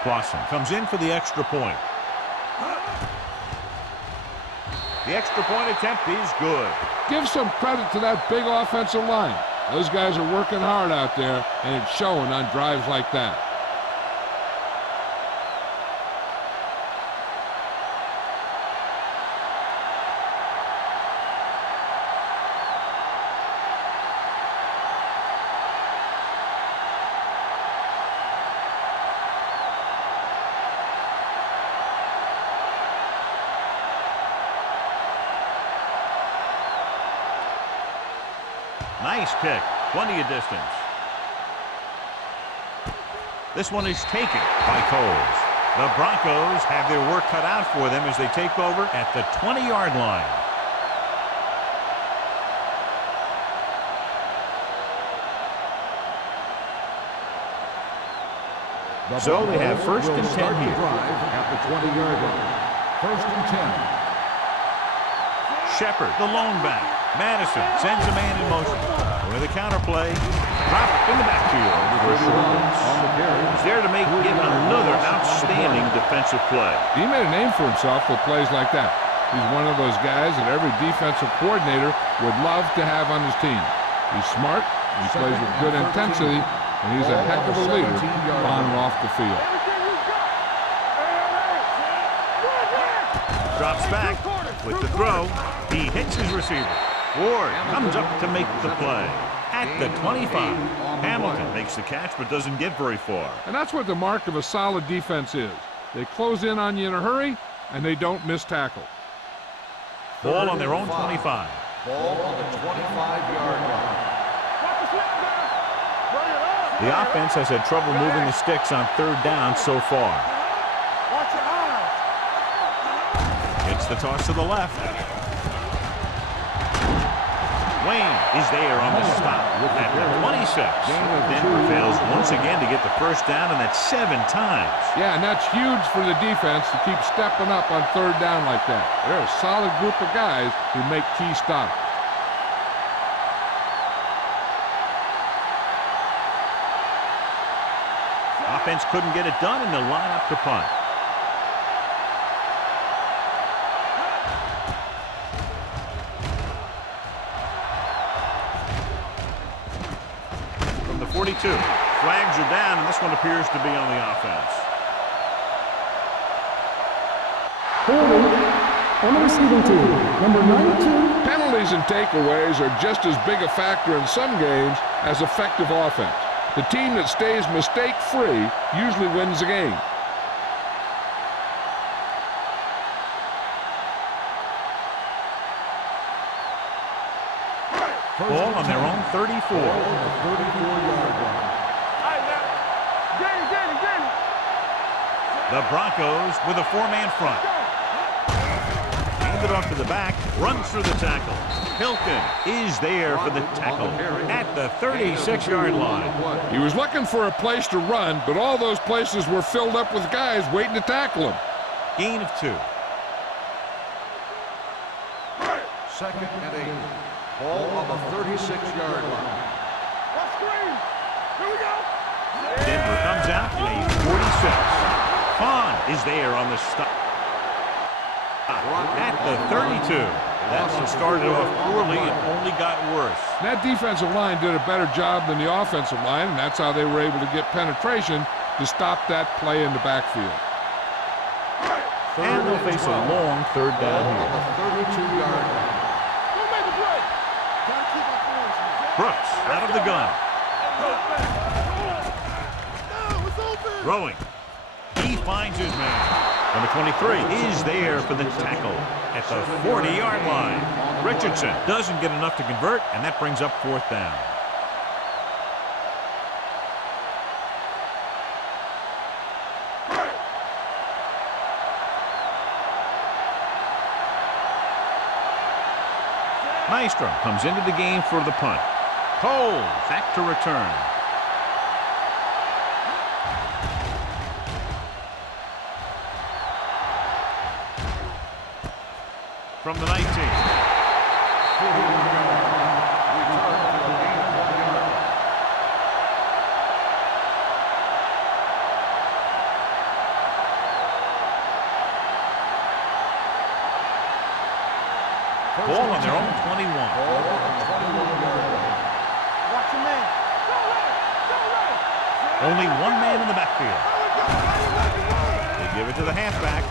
Clausen comes in for the extra point. The extra point attempt is good. Give some credit to that big offensive line. Those guys are working hard out there, and it's showing on drives like that. Nice kick. Plenty of distance. This one is taken by Coles. The Broncos have their work cut out for them as they take over at the 20-yard line. So they have first and 10 here. At the 20-yard line. First and 10. Shepard, the lone back. Madison sends a man in motion. With a counterplay, drop in the backfield. He's there to make yet another outstanding defensive play. He made a name for himself with plays like that. He's one of those guys that every defensive coordinator would love to have on his team. He's smart, he plays with good intensity, and he's a heck of a leader on and off the field. Drops back with the throw. He hits his receiver. Ward comes up to make the play at the 25. Hamilton makes the catch but doesn't get very far. And that's what the mark of a solid defense is. They close in on you in a hurry, and they don't miss tackle. Ball on their own 25. Ball on the 25-yard line. The offense has had trouble moving the sticks on 3rd down so far. Watch your eyes. It's the toss to the left. Wayne is there on the stop at the 26. Denver fails once again to get the first down, and that's 7 times. Yeah, and that's huge for the defense to keep stepping up on 3rd down like that. They're a solid group of guys who make key stops. Offense couldn't get it done, and they'll line up to punt. From the 42, flags are down, and this one appears to be on the offense. Holding on the receiving team, number 92. Penalties and takeaways are just as big a factor in some games as effective offense. The team that stays mistake-free usually wins the game. Ball on their own 34. 34-yard line. The Broncos with a 4-man front. Hand it off to the back, runs through the tackle. Hilton is there for the tackle at the 36-yard line. He was looking for a place to run, but all those places were filled up with guys waiting to tackle him. Gain of 2. 2nd and 8. Ball on the 36-yard line. Let's screen. Here we go. Denver comes out in a 46. Fawn is there on the stop. At the 32. That one started off poorly and only got worse. That defensive line did a better job than the offensive line, and that's how they were able to get penetration to stop that play in the backfield. And they'll face a long third down On here. the 32-yard line. Don't make a play. Gotta keep our forms. Brooks out of the gun. No, it's open. Throwing. He finds his man. Number 23 is there for the tackle at the 40-yard line. Richardson doesn't get enough to convert, and that brings up fourth down. Maestro comes into the game for the punt. Cole back to return. From the 19. Ball on their own 21. Ball on the 21-yard line. Watch your man. Go right. Go right. Only one man in the backfield. They give it to the halfback.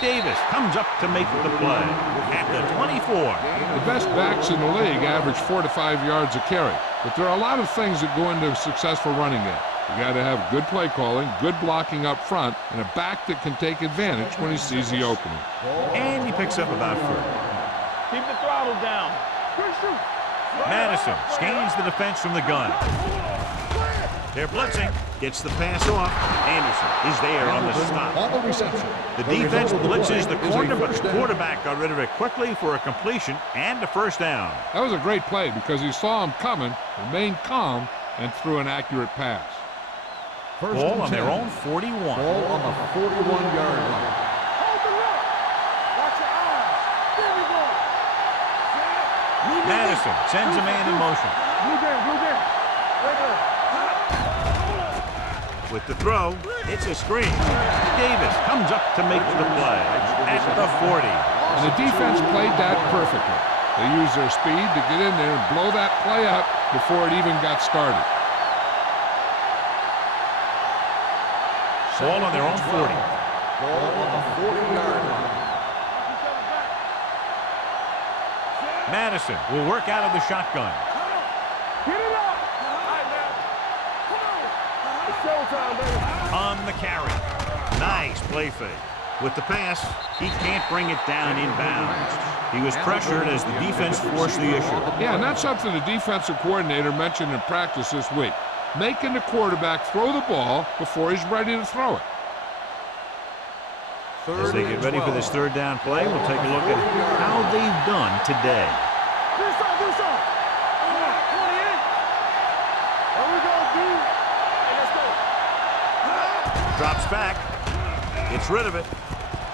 Davis comes up to make the play at the 24. The best backs in the league average 4 to 5 yards a carry, but there are a lot of things that go into a successful running game. You got to have good play calling, good blocking up front, and a back that can take advantage when he sees the opening. And he picks up about 30. Keep the throttle down. Good shoot. Madison scans the defense from the gun. They're blitzing. Gets the pass off. Anderson is there on the stop. On the reception. The defense blitzes the corner, but the quarterback got rid of it quickly for a completion and a first down. That was a great play because he saw him coming, remained calm, and threw an accurate pass. Ball on their own 41. Ball on the 41-yard line. Hold the rock. Watch your eyes. There we go. Madison sends a man in motion. Blue game. Blue game. Right there. With the throw, it's a screen. Davis comes up to make the play at the 40. And the defense played that perfectly. They used their speed to get in there and blow that play up before it even got started. Ball on their own 40. Ball on the 40-yard line. Madison will work out of the shotgun. Get it up. All right, man. Come on. It's showtime, baby. On the carry. Nice play fake. With the pass, he can't bring it down inbounds. He was pressured as the defense forced the issue. Yeah, and that's something the defensive coordinator mentioned in practice this week. Making the quarterback throw the ball before he's ready to throw it. As they get ready for this third down play, we'll take a look at how they've done today. Do something. Come on, 28. There we go, dude. Hey, let's go. Drops back. Gets rid of it.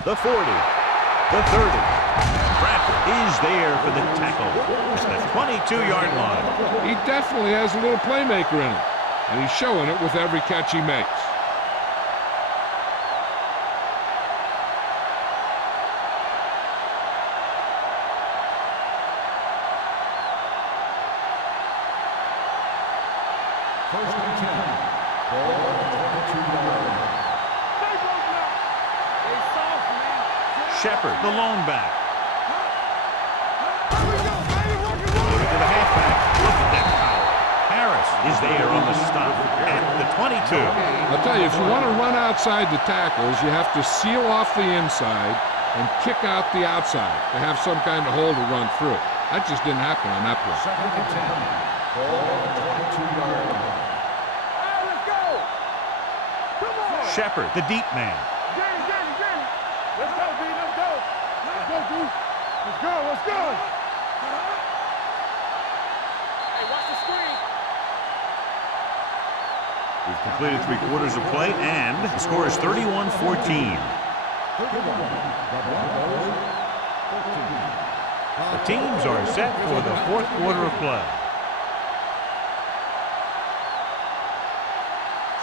The 40. The 30. Bradford is there for the tackle. It's the 22-yard line. He definitely has a little playmaker in him, and he's showing it with every catch he makes. First and 10. Ball on the 22-yard line. Stay close now. They soft, man. Shepard, the lone back. Here we go, baby. Rock and roll. Give it to the halfback. Look at that power. Harris is there on the stop at the 22. I'll tell you, if you want to run outside the tackles, you have to seal off the inside and kick out the outside to have some kind of hole to run through. That just didn't happen on that play. Second and 10. Ball on the 22-yard line. All right, let's go. Come on. Shepard, the deep man. Get it. Let's go, B. Let's go. Let's go, dude. Let's go. Hey, watch the screen. We've completed 3/4 of play, and the score is 31-14. The Teams are set for the fourth quarter of play.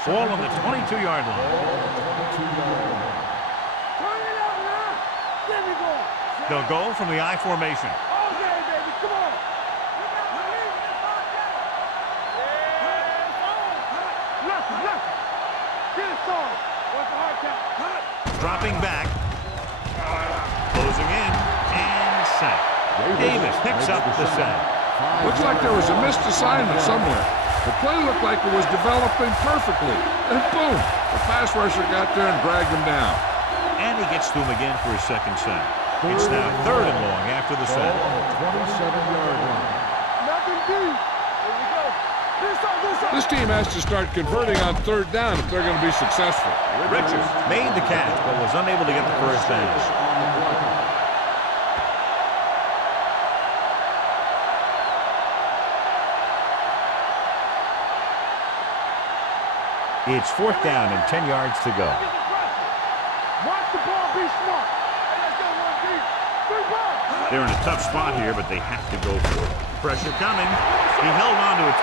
Ball on the 22-yard line. They'll go from the I formation. Okay, baby, come on. Left. Get it started. What's the hard count? Dropping back. Closing in. And sack. Davis picks up the sack. Looks like there was a missed assignment somewhere. The play looked like it was developing perfectly. And boom, the pass rusher got there and dragged him down. And he gets to him again for his second sack. It's now 3rd and long after the sack. On the 27-yard line. Nothing deep. Here we go. This team has to start converting on 3rd down if they're going to be successful. Richards made the catch, but was unable to get the first down. On the play. It's 4th down and 10 yards to go. Watch the ball, be smart. Hey, let's go, 1 deep. 3 balls. They're in a tough spot here, but they have to go for it. Pressure coming. He held on to it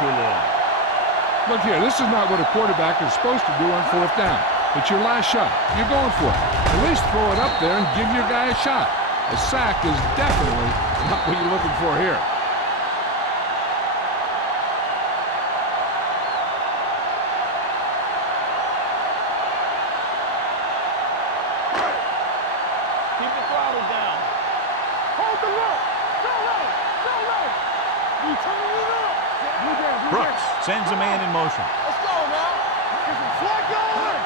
too long. Look here, this is not what a quarterback is supposed to do on 4th down. It's your last shot. You're going for it. At least throw it up there and give your guy a shot. A sack is definitely not what you're looking for here. Keep the throttle down. Hold the low. Go low. Go low. You turn it up. Brooks sends a man in motion. Let's go now. Get some flag going.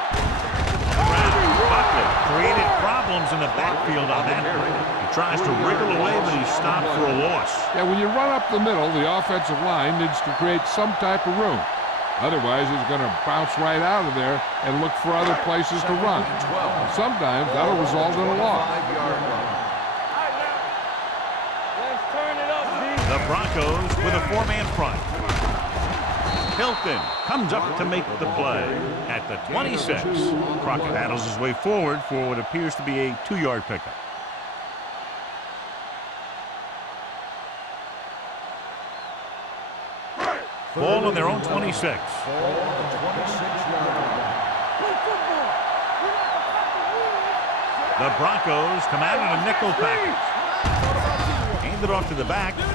Buckley created problems in the backfield on that play. He tries to wriggle away, but he's stopped for a loss. Yeah, when you run up the middle, the offensive line needs to create some type of room. Otherwise, he's going to bounce right out of there and look for other places to run. And sometimes that'll result in a loss. 5-yard line. Let's turn it up, B. The Broncos with a 4-man front. Hilton comes up to make the play at the 26. Crockett battles his way forward for what appears to be a 2-yard pickup. Ball on their own 26. Ball on the 26-yard line. The Broncos come out in a nickel package. Hand it off to the back. This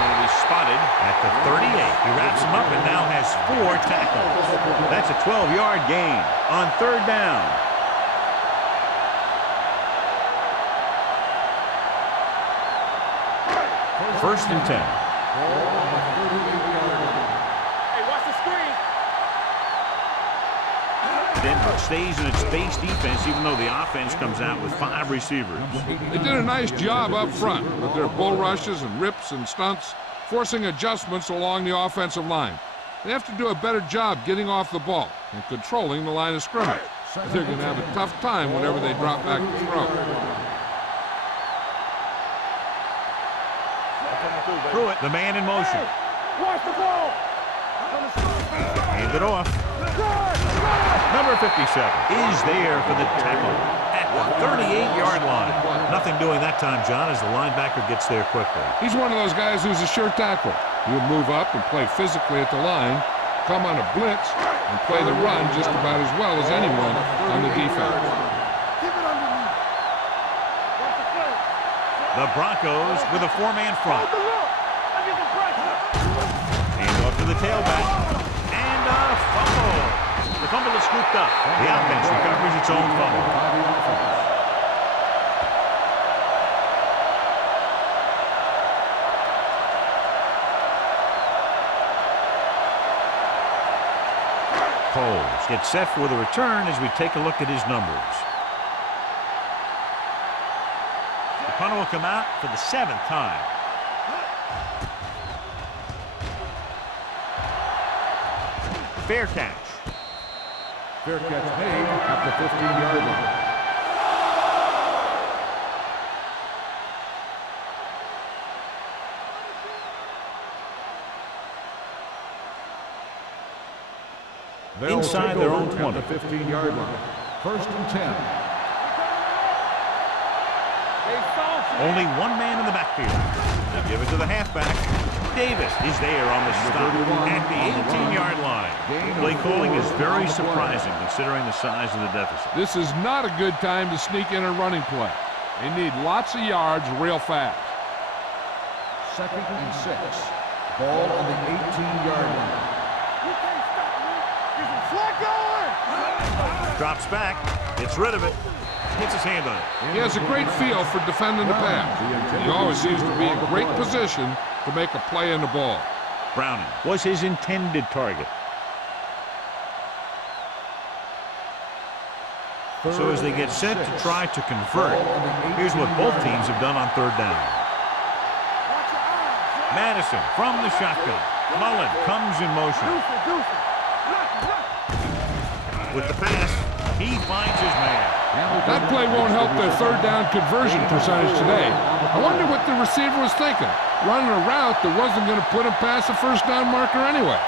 one will be spotted at the 38. He wraps him up and now has 4 tackles. That's a 12-yard gain on 3rd down. First and 10. Hey, watch the screen. Denver stays in its base defense even though the offense comes out with 5 receivers. They did a nice job up front with their bull rushes and rips and stunts, forcing adjustments along the offensive line. They have to do a better job getting off the ball and controlling the line of scrimmage. They're going to have a tough time whenever they drop back to throw. Pruitt, the man in motion. Watch the ball. Hand it off. Number 57 is there for the tackle at the 38-yard line. Nothing doing that time, John, as the linebacker gets there quickly. He's one of those guys who's a sure tackle. He'll move up and play physically at the line, come on a blitz, and play the run just about as well as anyone on the defense. Keep it underneath. Watch the play. The Broncos with a 4-man front. Hold the look. Let's get some pressure. Hand off to the tailback. And a fumble. The fumble is scooped up. The offense recovers its own fumble. Coles gets set for the return as we take a look at his numbers. The punter will come out for the 7th time. Fair catch. Fair catch made at the 15-yard line. Inside their own 20. At the 15-yard line. First and 10. Only one man in the backfield. They give it to the halfback. Davis is there on the stop at the 18-yard line. Play calling is very surprising considering the size of the deficit. This is not a good time to sneak in a running play. They need lots of yards real fast. 2nd and 6. Ball on the 18-yard line. You can't stop me. Get some slack going. Drops back. Gets rid of it. Gets his hand on it. He has a great feel for defending the pass. He always seems to be in great position to make a play in the ball. Browning was his intended target. So as they get set to try to convert, here's what both teams have done on 3rd down. Madison from the shotgun. Mullen comes in motion. With the pass, he finds his man. That play won't help their 3rd down conversion percentage today. I wonder what the receiver was thinking, running a route that wasn't going to put him past the 1st down marker anyway.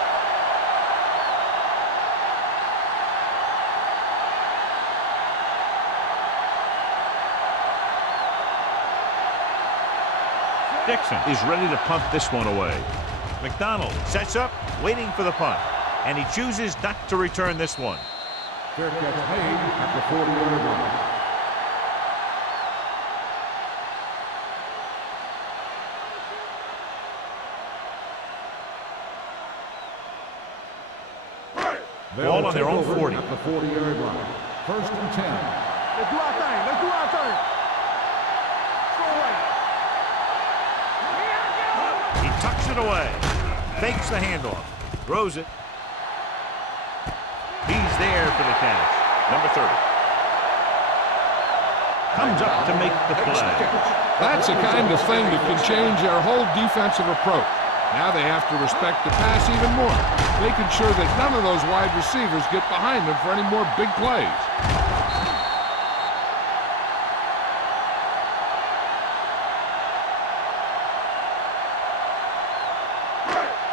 Dixon is ready to punt this one away. McDonald sets up, waiting for the punt, and he chooses not to return this one. Fair catch made at the 40-yard line. Ball on their own 40. At the 40-yard line. 1st and 10. Let's do our thing. Let's do our thing. He tucks it away. Fakes the handoff. Throws it. He's there for the catch. Number 30. Comes up to make the play. That's the kind of thing that can change their whole defensive approach. Now they have to respect the pass even more, making sure that none of those wide receivers get behind them for any more big plays.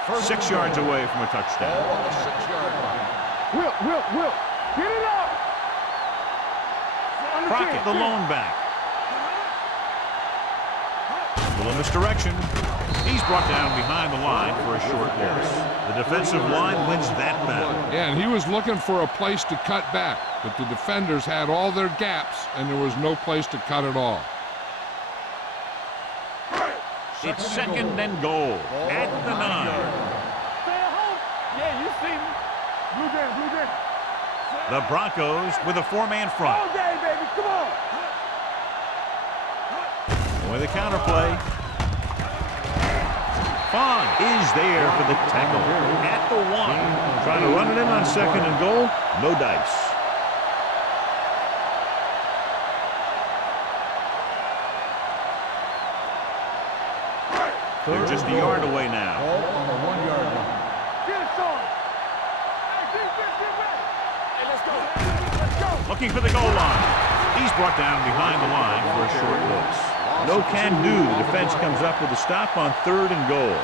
First 6 yards away from a touchdown. Ball on the 6-yard line. Will. Get it up. Crockett, the lone back. A little misdirection. He's brought down behind the line for a short loss. The defensive line wins that battle. Yeah, and he was looking for a place to cut back, but the defenders had all their gaps, and there was no place to cut at all. It's 2nd and goal at the 9. Stay at home. Yeah, you see me. Blue game. The Broncos with a 4-man front. All day, baby. Come on. With a counterplay. Fong is there for the tackle at the 1. Trying to run it in on 2nd and goal. No dice. They're just a yard away now. Ball on the 1-yard line. Get it, son. Hey, defense, get ready. Hey, let's go. Looking for the goal line. He's brought down behind the line for a short loss. No can do. The defense comes up with a stop on 3rd and goal.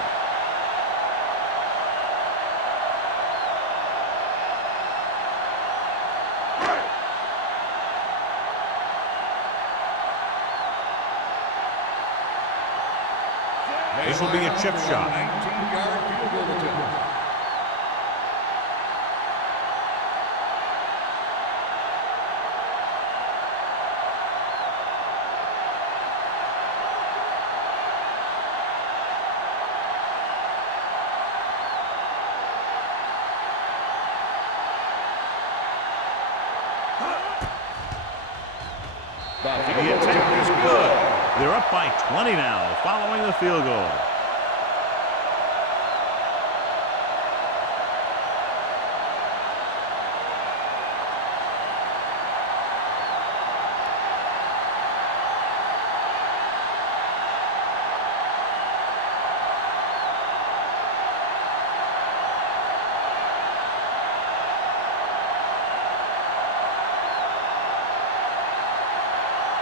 This will be a chip shot. 19-yard field goal attempt. The attack is good. They're up by 20 now, following the field goal.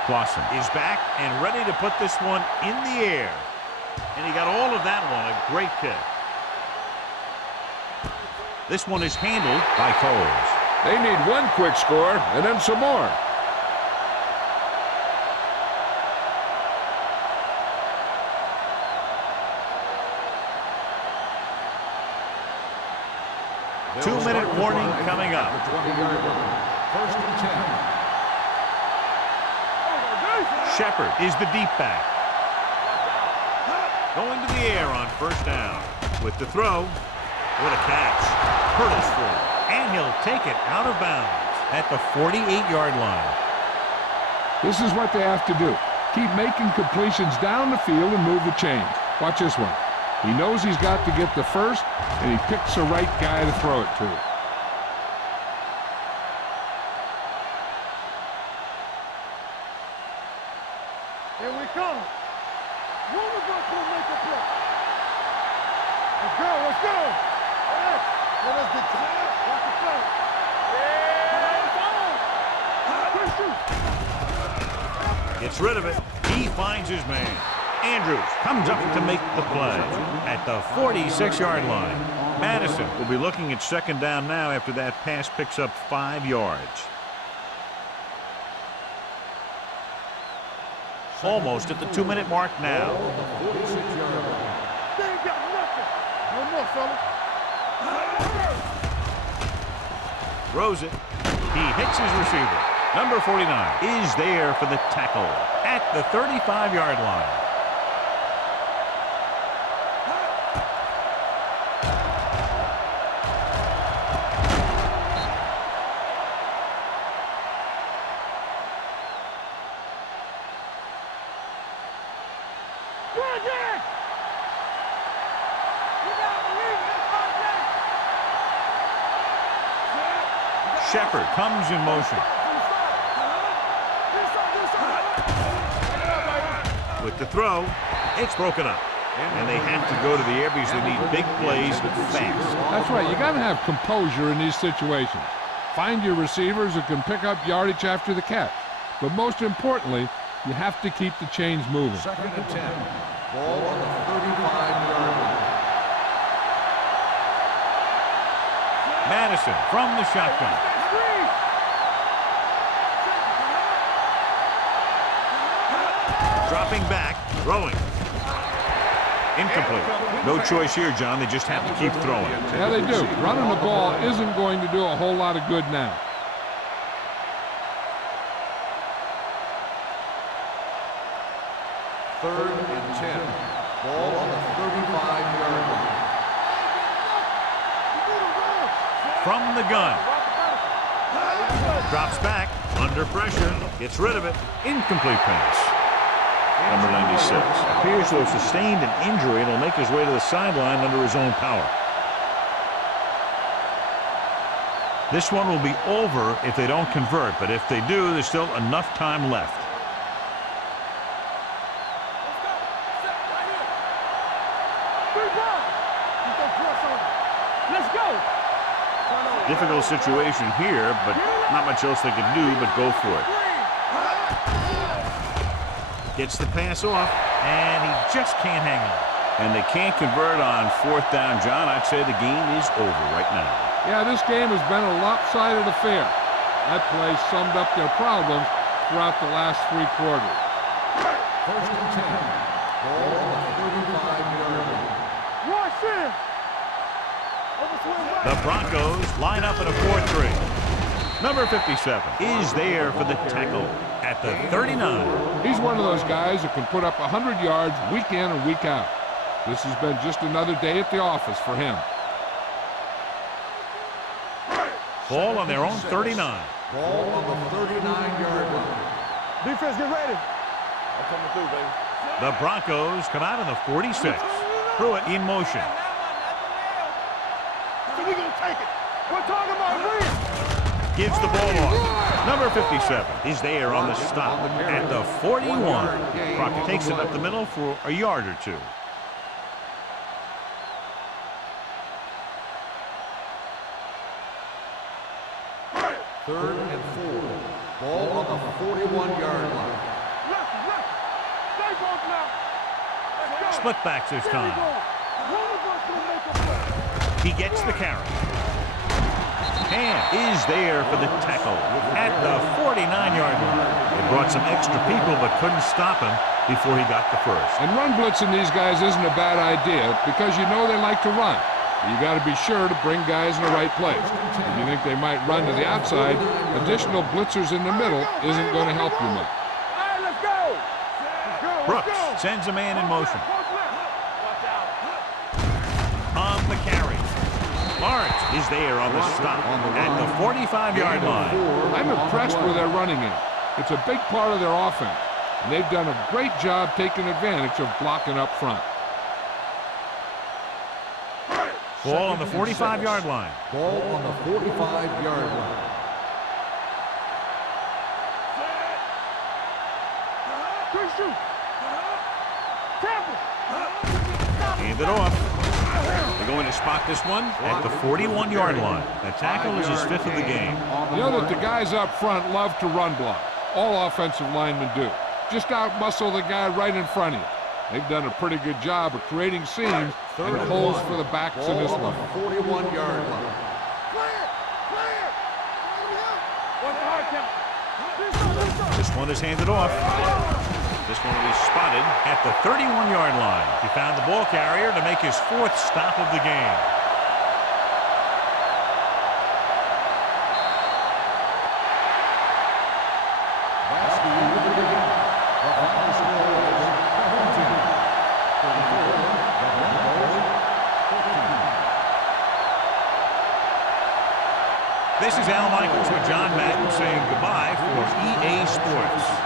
Clausen is back and ready to put this one in the air. And he got all of that one, a great kick. This one is handled by Coles. They need one quick score and then some more. 2-minute warning coming up. The 20-yard line. First and 10. Shepard is the deep back. Going to the air on first down. With the throw. What a catch. Hurdles forward. And he'll take it out of bounds at the 48-yard line. This is what they have to do. Keep making completions down the field and move the chains. Watch this one. He knows he's got to get the first, and he picks the right guy to throw it to. Here we come. One of us will make a play. Let's go, let's go. Let us get clear. Watch the play. Gets rid of it. He finds his man. Andrews comes up to make the play at the 46-yard line. Madison will be looking at second down now after that pass picks up 5 yards. Almost at the 2-minute mark now. They ain't got nothing. No more, fella. Throws it. He hits his receiver. Number 49 is there for the tackle at the 35-yard line. Shepard comes in motion. With the throw, it's broken up. And they have to go to the air because they need big plays fast. That's right. You got to have composure in these situations. Find your receivers who can pick up yardage after the catch. But most importantly, you have to keep the chains moving. Second and 10. Ball on the 35-yard line. Madison from the shotgun. Dropping back, throwing. Incomplete. No choice here, John. They just have to keep throwing. Yeah, they do. Running the ball isn't going to do a whole lot of good now. Third and 10. Ball on the 35-yard line. From the gun. Drops back, under pressure, gets rid of it. Incomplete pass. Number 96 appears to have sustained an injury and will make his way to the sideline under his own power. This one will be over if they don't convert, but if they do, there's still enough time left. Let's go. Difficult situation here, but not much else they can do but go for it. Gets the pass off, and he just can't hang on. And they can't convert on fourth down, John. I'd say the game is over right now. Yeah, this game has been a lopsided affair. That play summed up their problems throughout the last 3 quarters. First and 10. Ball on the 35-yard line. Watch this. The Broncos line up in a 4-3. Number 57 is there for the tackle at the 39. He's one of those guys who can put up 100 yards week in and week out. This has been just another day at the office for him. Ball on their own 39. Ball on the 39-yard line. Defense, get ready. I'm coming through, baby. The Broncos come out in the 46. Pruitt in motion. So we gonna take it. We're talking about win. Gives the ball off. Number 57 is there on the stop at the 41. Crockett takes it up the middle for a yard or two. Third and 4. Ball on the 41-yard line. Stay both now. Split backs this time. He gets the carry. And is there for the tackle at the 49-yard line. They brought some extra people but couldn't stop him before he got the first. And run blitzing these guys isn't a bad idea because you know they like to run. You got to be sure to bring guys in the right place. If you think they might run to the outside, additional blitzers in the middle isn't going to help you much. Brooks sends a man in motion. On the carry. Lawrence is there on the stop at the 45-yard line. I'm impressed with their running game. It's a big part of their offense, and they've done a great job taking advantage of blocking up front. Ball on the 45-yard line. Ball on the 45-yard line. Hand it off. They're going to spot this one at the 41-yard line. That tackle is his 5th of the game. You know that the guys up front love to run block. All offensive linemen do. Just out-muscle the guy right in front of you. They've done a pretty good job of creating seams and holes for the backs in this line. 41-yard line. This one is handed off. This one will be spotted at the 31-yard line. He found the ball carrier to make his 4th stop of the game. That's the end of the game. The final score is 17. This is Al Michaels with John Madden saying goodbye for EA Sports.